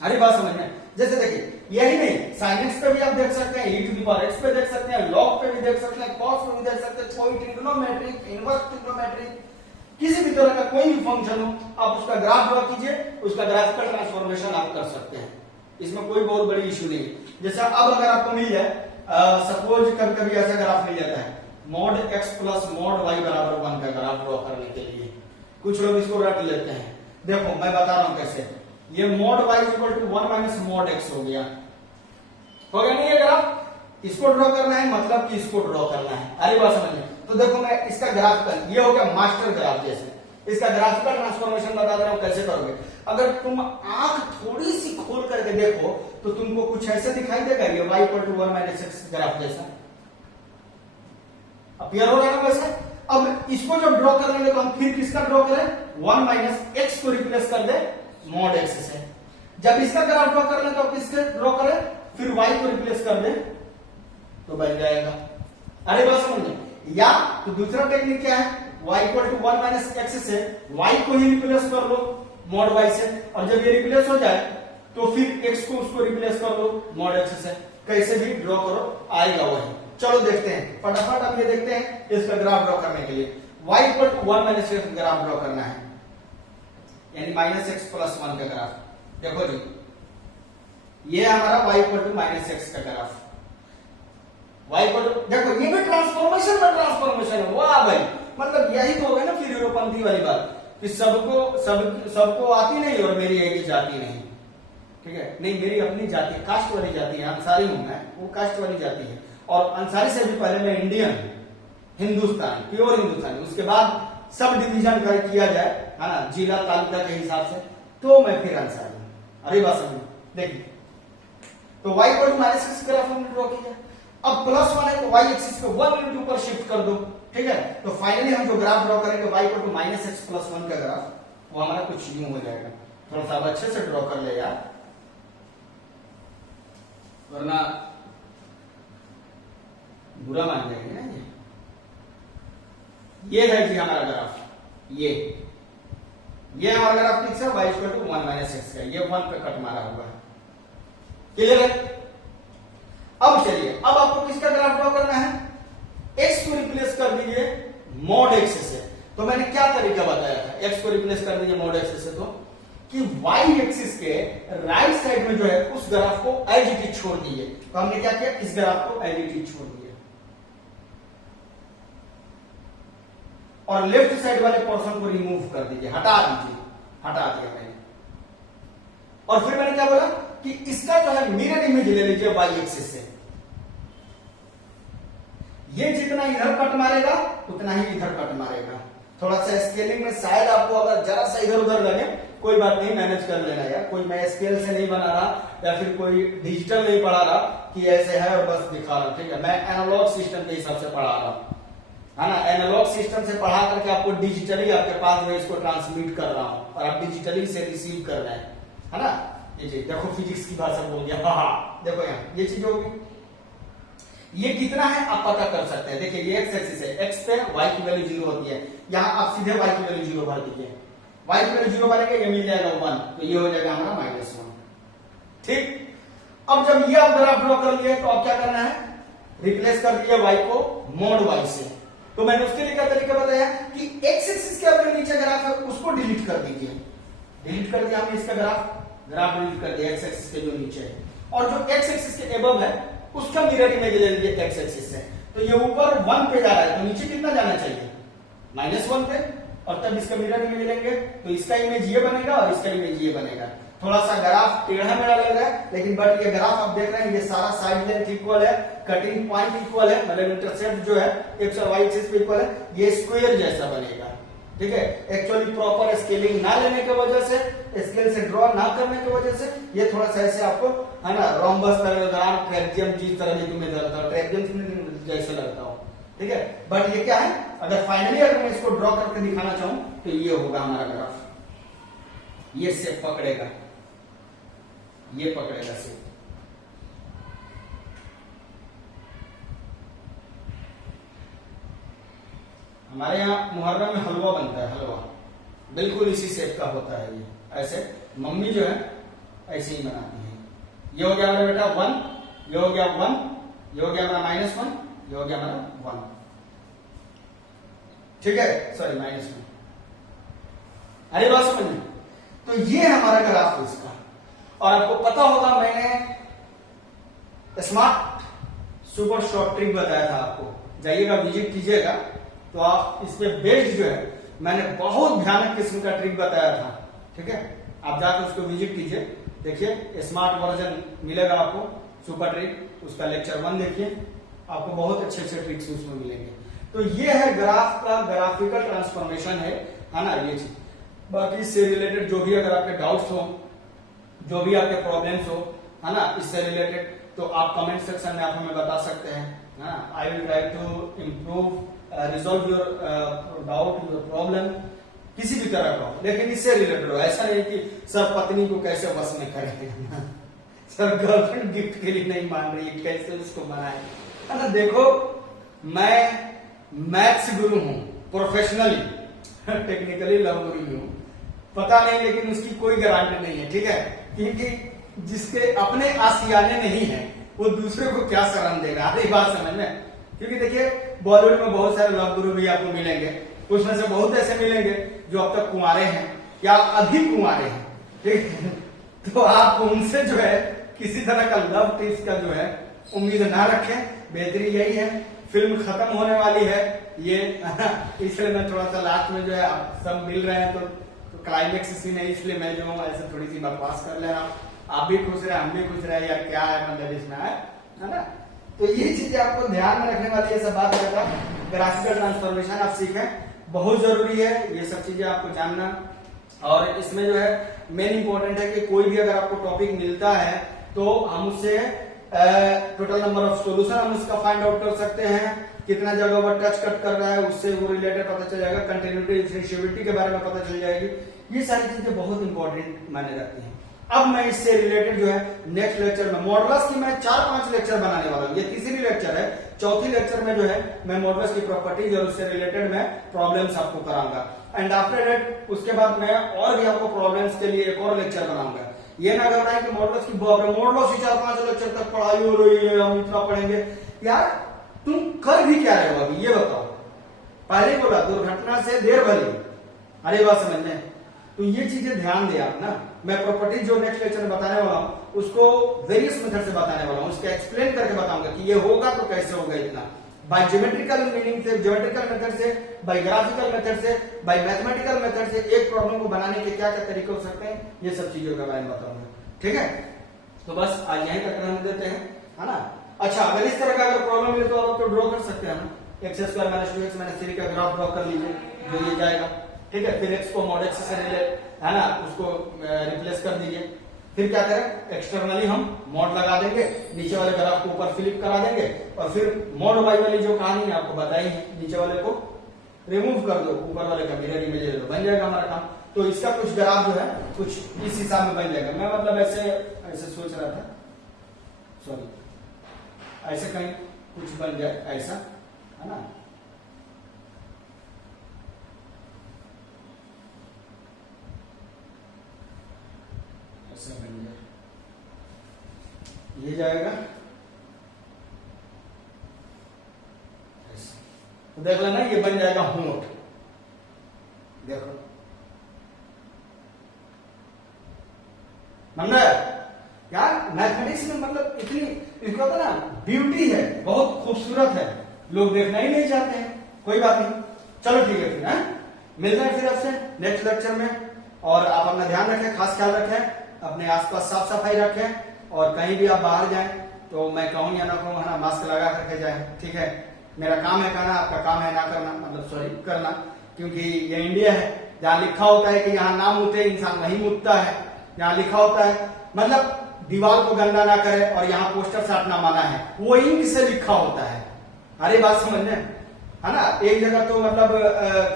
हरी बात समझ में। जैसे देखिए यही नहीं, sin x पे भी आप देख सकते हैं, e to the power x पे देख सकते हैं, log पे भी देख सकते हैं, cos पे भी देख सकते हैं, कोई ट्रिग्नोमेट्रिक, इनवर्स ट्रिग्नोमेट्रिक, किसी भी तरह का कोई भी फंक्शन हो, आप उसका ग्राफ ड्रॉ कीजिए, उसका ग्राफिकल ट्रांसफॉर्मेशन आप कर सकते हैं। इसमें कोई बहुत बड़ी इश्यू नहीं है। जैसा अब अगर आपको मिल जाए, सपोज कभी कभी ऐसा ग्राफ मिल जाता है mod x plus mod y बराबर 1 का ग्राफ ड्रॉ करने के लिए, कुछ लोग इसको रट लेते हैं। देखो मैं बता रहा हूं कैसे। ये mod y equal to 1 minus mod x हो गया नहीं ये ग्राफ? इसको ड्रॉ करना है मतलब कि इसको ड्रॉ करना है। अरे बात समझिए। तो देखो मैं इसका ग्राफ कर, ये हो गया मास्टर ग्राफ जैसे। इसका ग्राफिकल ट्रांसफॉर्मेशन बता दे रहा हूं कैसे करोगे। अगर तुम आंख थोड़ी सी खोल करके देखो तो तुमको कुछ ऐसे दिखाई देगा, ये y equal to 1 minus x graph जैसा अपीयर हो रहा है वैसे। अब इसको जब ड्रॉ कर लेंगे तो हम फिर किसका ड्रॉ करें? 1 माइनस x को रिप्लेस कर दे मॉड x से। जब इसका ग्राफ ड्रॉ कर लें तो अब किसके ड्रॉ करें? फिर y को रिप्लेस कर दे तो बन जाएगा। अरे बात समझिए। या तो दूसरा टेक्निक क्या है, y equal to 1 minus x से y को ही रिप्लेस कर लो मॉड y से, और जब ये रिप्लेस हो जाए तो फिर x को उसको रिप्लेस कर लो मॉड x से। कैसे भी ड्रॉ करो आएगा वही। चलो देखते हैं फटाफट। अब ये देखते हैं इसका ग्राफ ड्रॉ करने के लिए y equal to 1 minus x graph draw करना है, यानी माइनस x प्लस 1 का ग्राफ। देखो जी ये हमारा y equal to minus x का ग्राफ। y इक्वल टू, देखो ये भी ट्रांसफॉर्मेशन का ट्रांसफॉर्मेशन है। वाह भाई, मतलब यही तो हो गया ना फिर यूरोपंथी वाली बात कि सबको आती नहीं और मेरी एक ही जाति नहीं। ठीक है, नहीं मेरी अपनी जाति कास्ट वाली जाति है, अंसारी हूं मैं, वो कास्ट वाली जाति है। और अंसारी से भी पहले मैं इंडियन, हिंदुस्तान, प्योर हिंदुस्तानी। उसके बाद सब डिवीजन कर किया जाए है ना, जिला तालुका के हिसाब से, तो मैं फिर अंसारी हूं। अरे बात समझ देखिए। तो y equal to minus x graph हमने ड्रॉ किया। अब प्लस 1 है तो y एक्सिस पे 1 यूनिट ऊपर शिफ्ट कर दो। ठीक है, तो फाइनली हम जो ग्राफ ड्रॉ करेंगे y equal to minus x plus 1 का ग्राफ, वो हमारा कुछ यूं हो जाएगा। थोड़ा सा अच्छे से ड्रॉ कर ले यार, वरना बुरा मान जाएंगे ना। ये है जी हमारा ग्राफ, ये हमारा ग्राफ ठीक है, y equal to 1 minus x का, ये 1 पे कट मारा हुआ है। क्लियर है? अब चलिए, अब आपको किसका ग्राफ ड्रॉ करना है? x को रिप्लेस कर दीजिए मॉड x से। तो मैंने क्या तरीका बताया था, x को रिप्लेस कर दीजिए मॉड x से, तो कि y एक्सिस के राइट साइड में जो है उस ग्राफ को एज इट इज छोड़ दीजिए। तो हमने क्या किया, इस ग्राफ को एज इट इज छोड़ दिया और लेफ्ट साइड वाले पोर्शन को रिमूव कर दीजिए, हटा दिया मैंने। और फिर मैंने क्या बोला कि इसका जो है मिरर इमेज ले लीजिए y एक्सिस से। ये जितना इधर कट मारेगा उतना ही इधर कट मारेगा। थोड़ा सा स्केलिंग में शायद आपको अगर जरा सा इधर उधर लगे, कोई बात नहीं, मैनेज कर लेना यार। कोई मैं स्केल से नहीं बना रहा या फिर कोई डिजिटल नहीं पढ़ा रहा कि ऐसे है और बस दिखा रहा। ठीक है, मैं एनालॉग सिस्टम के हिसाब से पढ़ा रहा हूं, है ना। एनालॉग सिस्टम से पढ़ा करके आपको डिजिटली आपके पास में इसको ट्रांसमिट कर रहा हूं और आप डिजिटली से रिसीव कर रहे हैं, है ना। ये देखो फिजिक्स की भाषा बोल गया। हाँ देखो यहाँ ये चीज होगी। ये कितना है आप पता कर सकते हैं। देखिए ये एक्स एक्सिस है, एक्स पे y की वैल्यू 0 होती है। यहाँ आप सीधे y की वैल्यू 0 भर दीजिए, y की वैल्यू 0 भरेंगे, ये मिल जाएगा 1, तो ये हो जाएगा हमारा -1। ठीक, अब जब ये आप ग्राफ ड्रॉ कर लिए तो अब क्या करना है, रिप्लेस कर दिया y को मॉड y से। तो मैंने उसके लिए क्या तरीका बताया कि एक्स एक्सिस के अपने नीचे ग्राफ है उसको डिलीट कर दीजिए। डिलीट कर दिया हमने इसका ग्राफ डिलीट कर दिया एक्स एक्सिस के जो नीचे है, और जो एक्स एक्सिस के एबव है उसका मिरर इमेज ले लीजिए एक्स एक्सिस से। तो ये ऊपर 1 पे जा रहा है तो नीचे कितना जाना चाहिए, -1 पे, और तब इसका मिरर इमेज लेंगे तो इसका इमेज ये बनेगा और इसका इमेज ये बनेगा। थोड़ा सा ग्राफ टेढ़ा मेढ़ा लग रहा है, लेकिन बट ये ग्राफ आप देख रहे हैं ये सारा साइड लेंथ इक्वल है, कटिंग पॉइंट इक्वल है, मतलब इंटरसेप्ट जो है एक्स और वाई एक्सिस पे इक्वल है, ये स्क्वायर जैसा बनेगा। ठीक है, एक्चुअली प्रॉपर स्केलिंग ना लेने की वजह से, स्केल से ड्रॉ ना करने की वजह से ये थोड़ा सा ऐसे आपको, है ना, रोम्बस पैरेललोग्राम, ट्रेपेजियम जिस तरह भी तुम्हें लगता हो, ट्रेपेजियम जैसे लगता हो। ठीक है, बट ये क्या है, अगर फाइनली अगर मैं इसको ड्रॉ करके दिखाना चाहूं तो ये होगा हमारा ग्राफ। ये शेप पकड़ेगा, ये पकड़ेगा शेप। हमारे यहाँ मुहर्रम में हलवा बनता है, हलवा बिल्कुल इसी शेप का होता है। ये ऐसे मम्मी जो है ऐसे ही बनाती है। ये हो गया हमारा बेटा 1, ये हो गया 1, ये हो गया हमारा -1, ये हो गया हमारा 1। ठीक है, सॉरी -1। अरे बात समझ में, तो ये हमारा ग्राफ इसका। और आपको पता होगा मैंने स्मार्ट सुपर शॉर्ट ट्रिक बताया था आपको, जाइएगा विजिट कीजिएगा तो आप इस पे बेस्ड जो है मैंने बहुत भयानक किस्म का ट्रिक बताया था, ठीक है। आप जाकर उसको विजिट कीजिए, देखिए स्मार्ट वर्जन मिलेगा आपको सुपर ट्रिक, उसका लेक्चर 1 देखिए, आपको बहुत अच्छे अच्छे ट्रिक्स उसमें मिलेंगे। तो ये है ग्राफ का ग्राफिकल ट्रांसफॉर्मेशन है ना ये चीज। बाकी इससे रिलेटेड जो भी अगर आपके डाउट्स हो, जो भी आपके प्रॉब्लम्स हो, है ना, इससे रिलेटेड तो आप कमेंट सेक्शन में आप हमें बता सकते हैं, है ना। I will try to improve resolve your doubt, your problem, किसी भी तरह का हो, लेकिन इससे रिलेटेड हो। ऐसा नहीं कि सर पत्नी को कैसे बस में करें, सर गर्लफ्रेंड गिफ्ट के लिए नहीं मान रही है, कैसे उसको मनाए, है ना। देखो मैं मैथ्स गुरु हूं प्रोफेशनली, टेक्निकली लव गुरु हूं, पता नहीं, लेकिन उसकी कोई गारंटी नहीं है, ठीक है। क्योंकि जिसके अपने आशियाने नहीं है वो दूसरे को क्या शरण देगा, आधी बात समझ में। क्योंकि देखिए बॉलीवुड में बहुत सारे लव गुरु भी आपको मिलेंगे, उसमें से बहुत ऐसे मिलेंगे जो अब तक कुंवारे हैं या अभी कुंवारे हैं, ठीक है। तो आप उनसे जो है किसी तरह का लव टिप्स का जो है उम्मीद ना रखें, बेहतरी यही है। फिल्म खत्म होने वाली है ये, इसलिए मैं थोड़ा सा लास्ट में जो है आप सब मिल रहे हैं तो क्लाइमेक्स इसी नहीं, इसलिए मैं जो हूँ ऐसे थोड़ी सी बकवास कर ले रहा हूँ। आप भी खुश रहे, हम भी खुश रहे, यार क्या है मतलब इसमें, है ना। तो ये चीजें आपको ध्यान में रखने वाली है, सब बात करता ग्राफिकल ट्रांसफॉर्मेशन आप सीखें, बहुत जरूरी है ये सब चीजें आपको जानना। और इसमें जो है मेन इंपॉर्टेंट है कि कोई भी अगर आपको टॉपिक मिलता है तो हम उससे टोटल नंबर ऑफ सॉल्यूशन हम उसका फाइंड आउट कर सकते हैं, कितना जगह वो टच कट कर रहा है उससे वो रिलेटेड पता चल जाएगा, कंटिन्यूटी डिफरेंशिएबिलिटी के बारे में पता चल जाएगी। ये सारी चीजें बहुत इंपॉर्टेंट माने जाती हैं। अब मैं इससे रिलेटेड जो है नेक्स्ट लेक्चर में मॉडल्स की मैं 4-5 लेक्चर बनाने वाला हूँ, ये तीसरी लेक्चर है। चौथी लेक्चर में जो है मैं मॉडल्स की प्रॉपर्टीज और उससे रिलेटेड मैं प्रॉब्लम्स आपको कराऊंगा। एंड आफ्टर दैट उसके बाद मैं और भी आपको प्रॉब्लम्स के लिए एक और लेक्चर बनाऊंगा। ये ना घबराएं कि मॉडल्स की मॉडल्स ही 4-5 लेक्चर तक पढ़ाई हो रही है, हम इतना पढ़ेंगे। यार तुम कर भी क्या रहे हो अभी ये बताओ। पहले बोला दुर्घटना से देर भली, अरे बात समझ में। तो ये चीजें ध्यान दे आप ना। मैं प्रॉपर्टीज जो नेक्स्ट लेक्चर में बताने वाला हूं उसको वेरियस मेथड से बताने वाला हूं, उसका एक्सप्लेन करके बताऊंगा कि ये होगा तो कैसे होगा इतना, बाय ज्योमेट्रिकल मीनिंग से, ज्योमेट्रिकल मेथड से, बाय ग्राफिकल मेथड से, बाय मैथमेटिकल मेथड से एक प्रॉब्लम को बनाने के क्या क्या तरीके हो सकते हैं, ये सब चीजों के बारे में बताऊंगा, ठीक है। तो बस आज यहीं तक रहने देते हैं, है ना। अच्छा अगर इस तरह का अगर प्रॉब्लम मिले तो आप तो ड्रॉ कर सकते हैं ना, x² - 2x - 3 का ग्राफ ड्रॉ कर लीजिए जो ये जाएगा, ठीक है। फिर x को mod x से रिलेट, है ना, उसको रिप्लेस कर दीजिए। फिर क्या करें, एक्सटर्नली हम मॉड लगा देंगे, नीचे वाले ग्राफ को ऊपर फ्लिप करा देंगे और फिर मॉड y वाली जो कहानी है आपको बताई है, नीचे वाले को रिमूव कर दो, ऊपर वाले का मिरर इमेज ले लो, बन जाएगा हमारा काम। तो इसका कुछ ग्राफ जो है कुछ इस हिसाब में बन जाएगा। मैं मतलब ऐसे सोच रहा था, सॉरी ऐसे कहीं कुछ बन जाए ऐसा, है ना। ऐसा बन जाए, ये जाएगा ऐसा, तो देख लेना ये बन जाएगा होंठ, देखो समझा यार। मैथमेटिक्स में मतलब इतनी इसको होता ना ब्यूटी है, बहुत खूबसूरत है, लोग देखना ही नहीं चाहते हैं। कोई बात नहीं, चलो ठीक है फिर, है मिलते हैं फिर आपसे नेक्स्ट लेक्चर में। और आप अपना ध्यान रखें, खास ख्याल रखें, अपने आसपास साफ सफाई रखें, और कहीं भी आप बाहर जाएं तो मैं कहूं या ना कहूं, है ना, मास्क लगा करके जाएं, ठीक है। मेरा काम है कहना, आपका काम है ना करना, मतलब सॉरी करना, क्योंकि ये इंडिया है, जहां लिखा होता है कि यहाँ ना मुते इंसान वहीं मुतता है, यहाँ लिखा होता है मतलब दीवार को गंदा ना करे और यहाँ पोस्टर साटना माना है, वो इंक से लिखा होता है। अरे बात समझने, है ना। एक जगह तो मतलब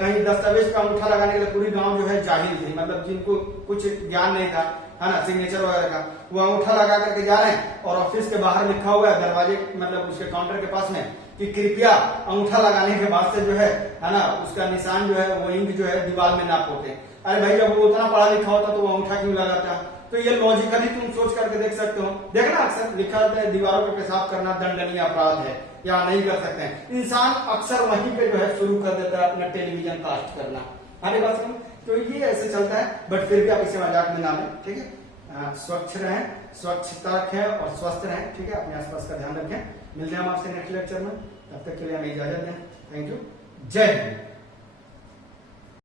कहीं दस्तावेज का अंगूठा लगाने के लिए पूरी गांव जो है जाहिल थी, मतलब जिनको कुछ ज्ञान नहीं था, है ना, सिग्नेचर वगैरह का, वो अंगूठा लगा करके जा रहे हैं और ऑफिस के बाहर लिखा हुआ है दरवाजे, मतलब उसके काउंटर के पास में, कि कृपया अंगूठा लगाने के बाद से जो है ना, उसका निशान जो है वो इंक जो है दीवार में ना पोते। अरे भाई जब वो उतना पढ़ा लिखा होता तो वो अंगूठा क्यों लगाता। तो ये लॉजिकली तुम सोच करके देख सकते हो, देखना अक्सर लिखा होता है दीवारों पे पेशाब करना दंडनीय अपराध है, या नहीं कर सकते हैं। इंसान अक्सर वहीं पे जो है शुरू कर देता है अपना टेलीविजन कास्ट करना। अरे बात सुनो, तो ये ऐसे चलता है, बट फिर भी आप इसे मजाक में ना लें, ठीक है। स्वच्छ रहें, स्वच्छता रखें और स्वस्थ रहें। ठीक है, अपने आसपास का ध्यान रखें। मिलते हैं हम आपसे नेक्स्ट लेक्चर में, तब तक के लिए हमें इजाजत दें। Thank you. जय हिंद।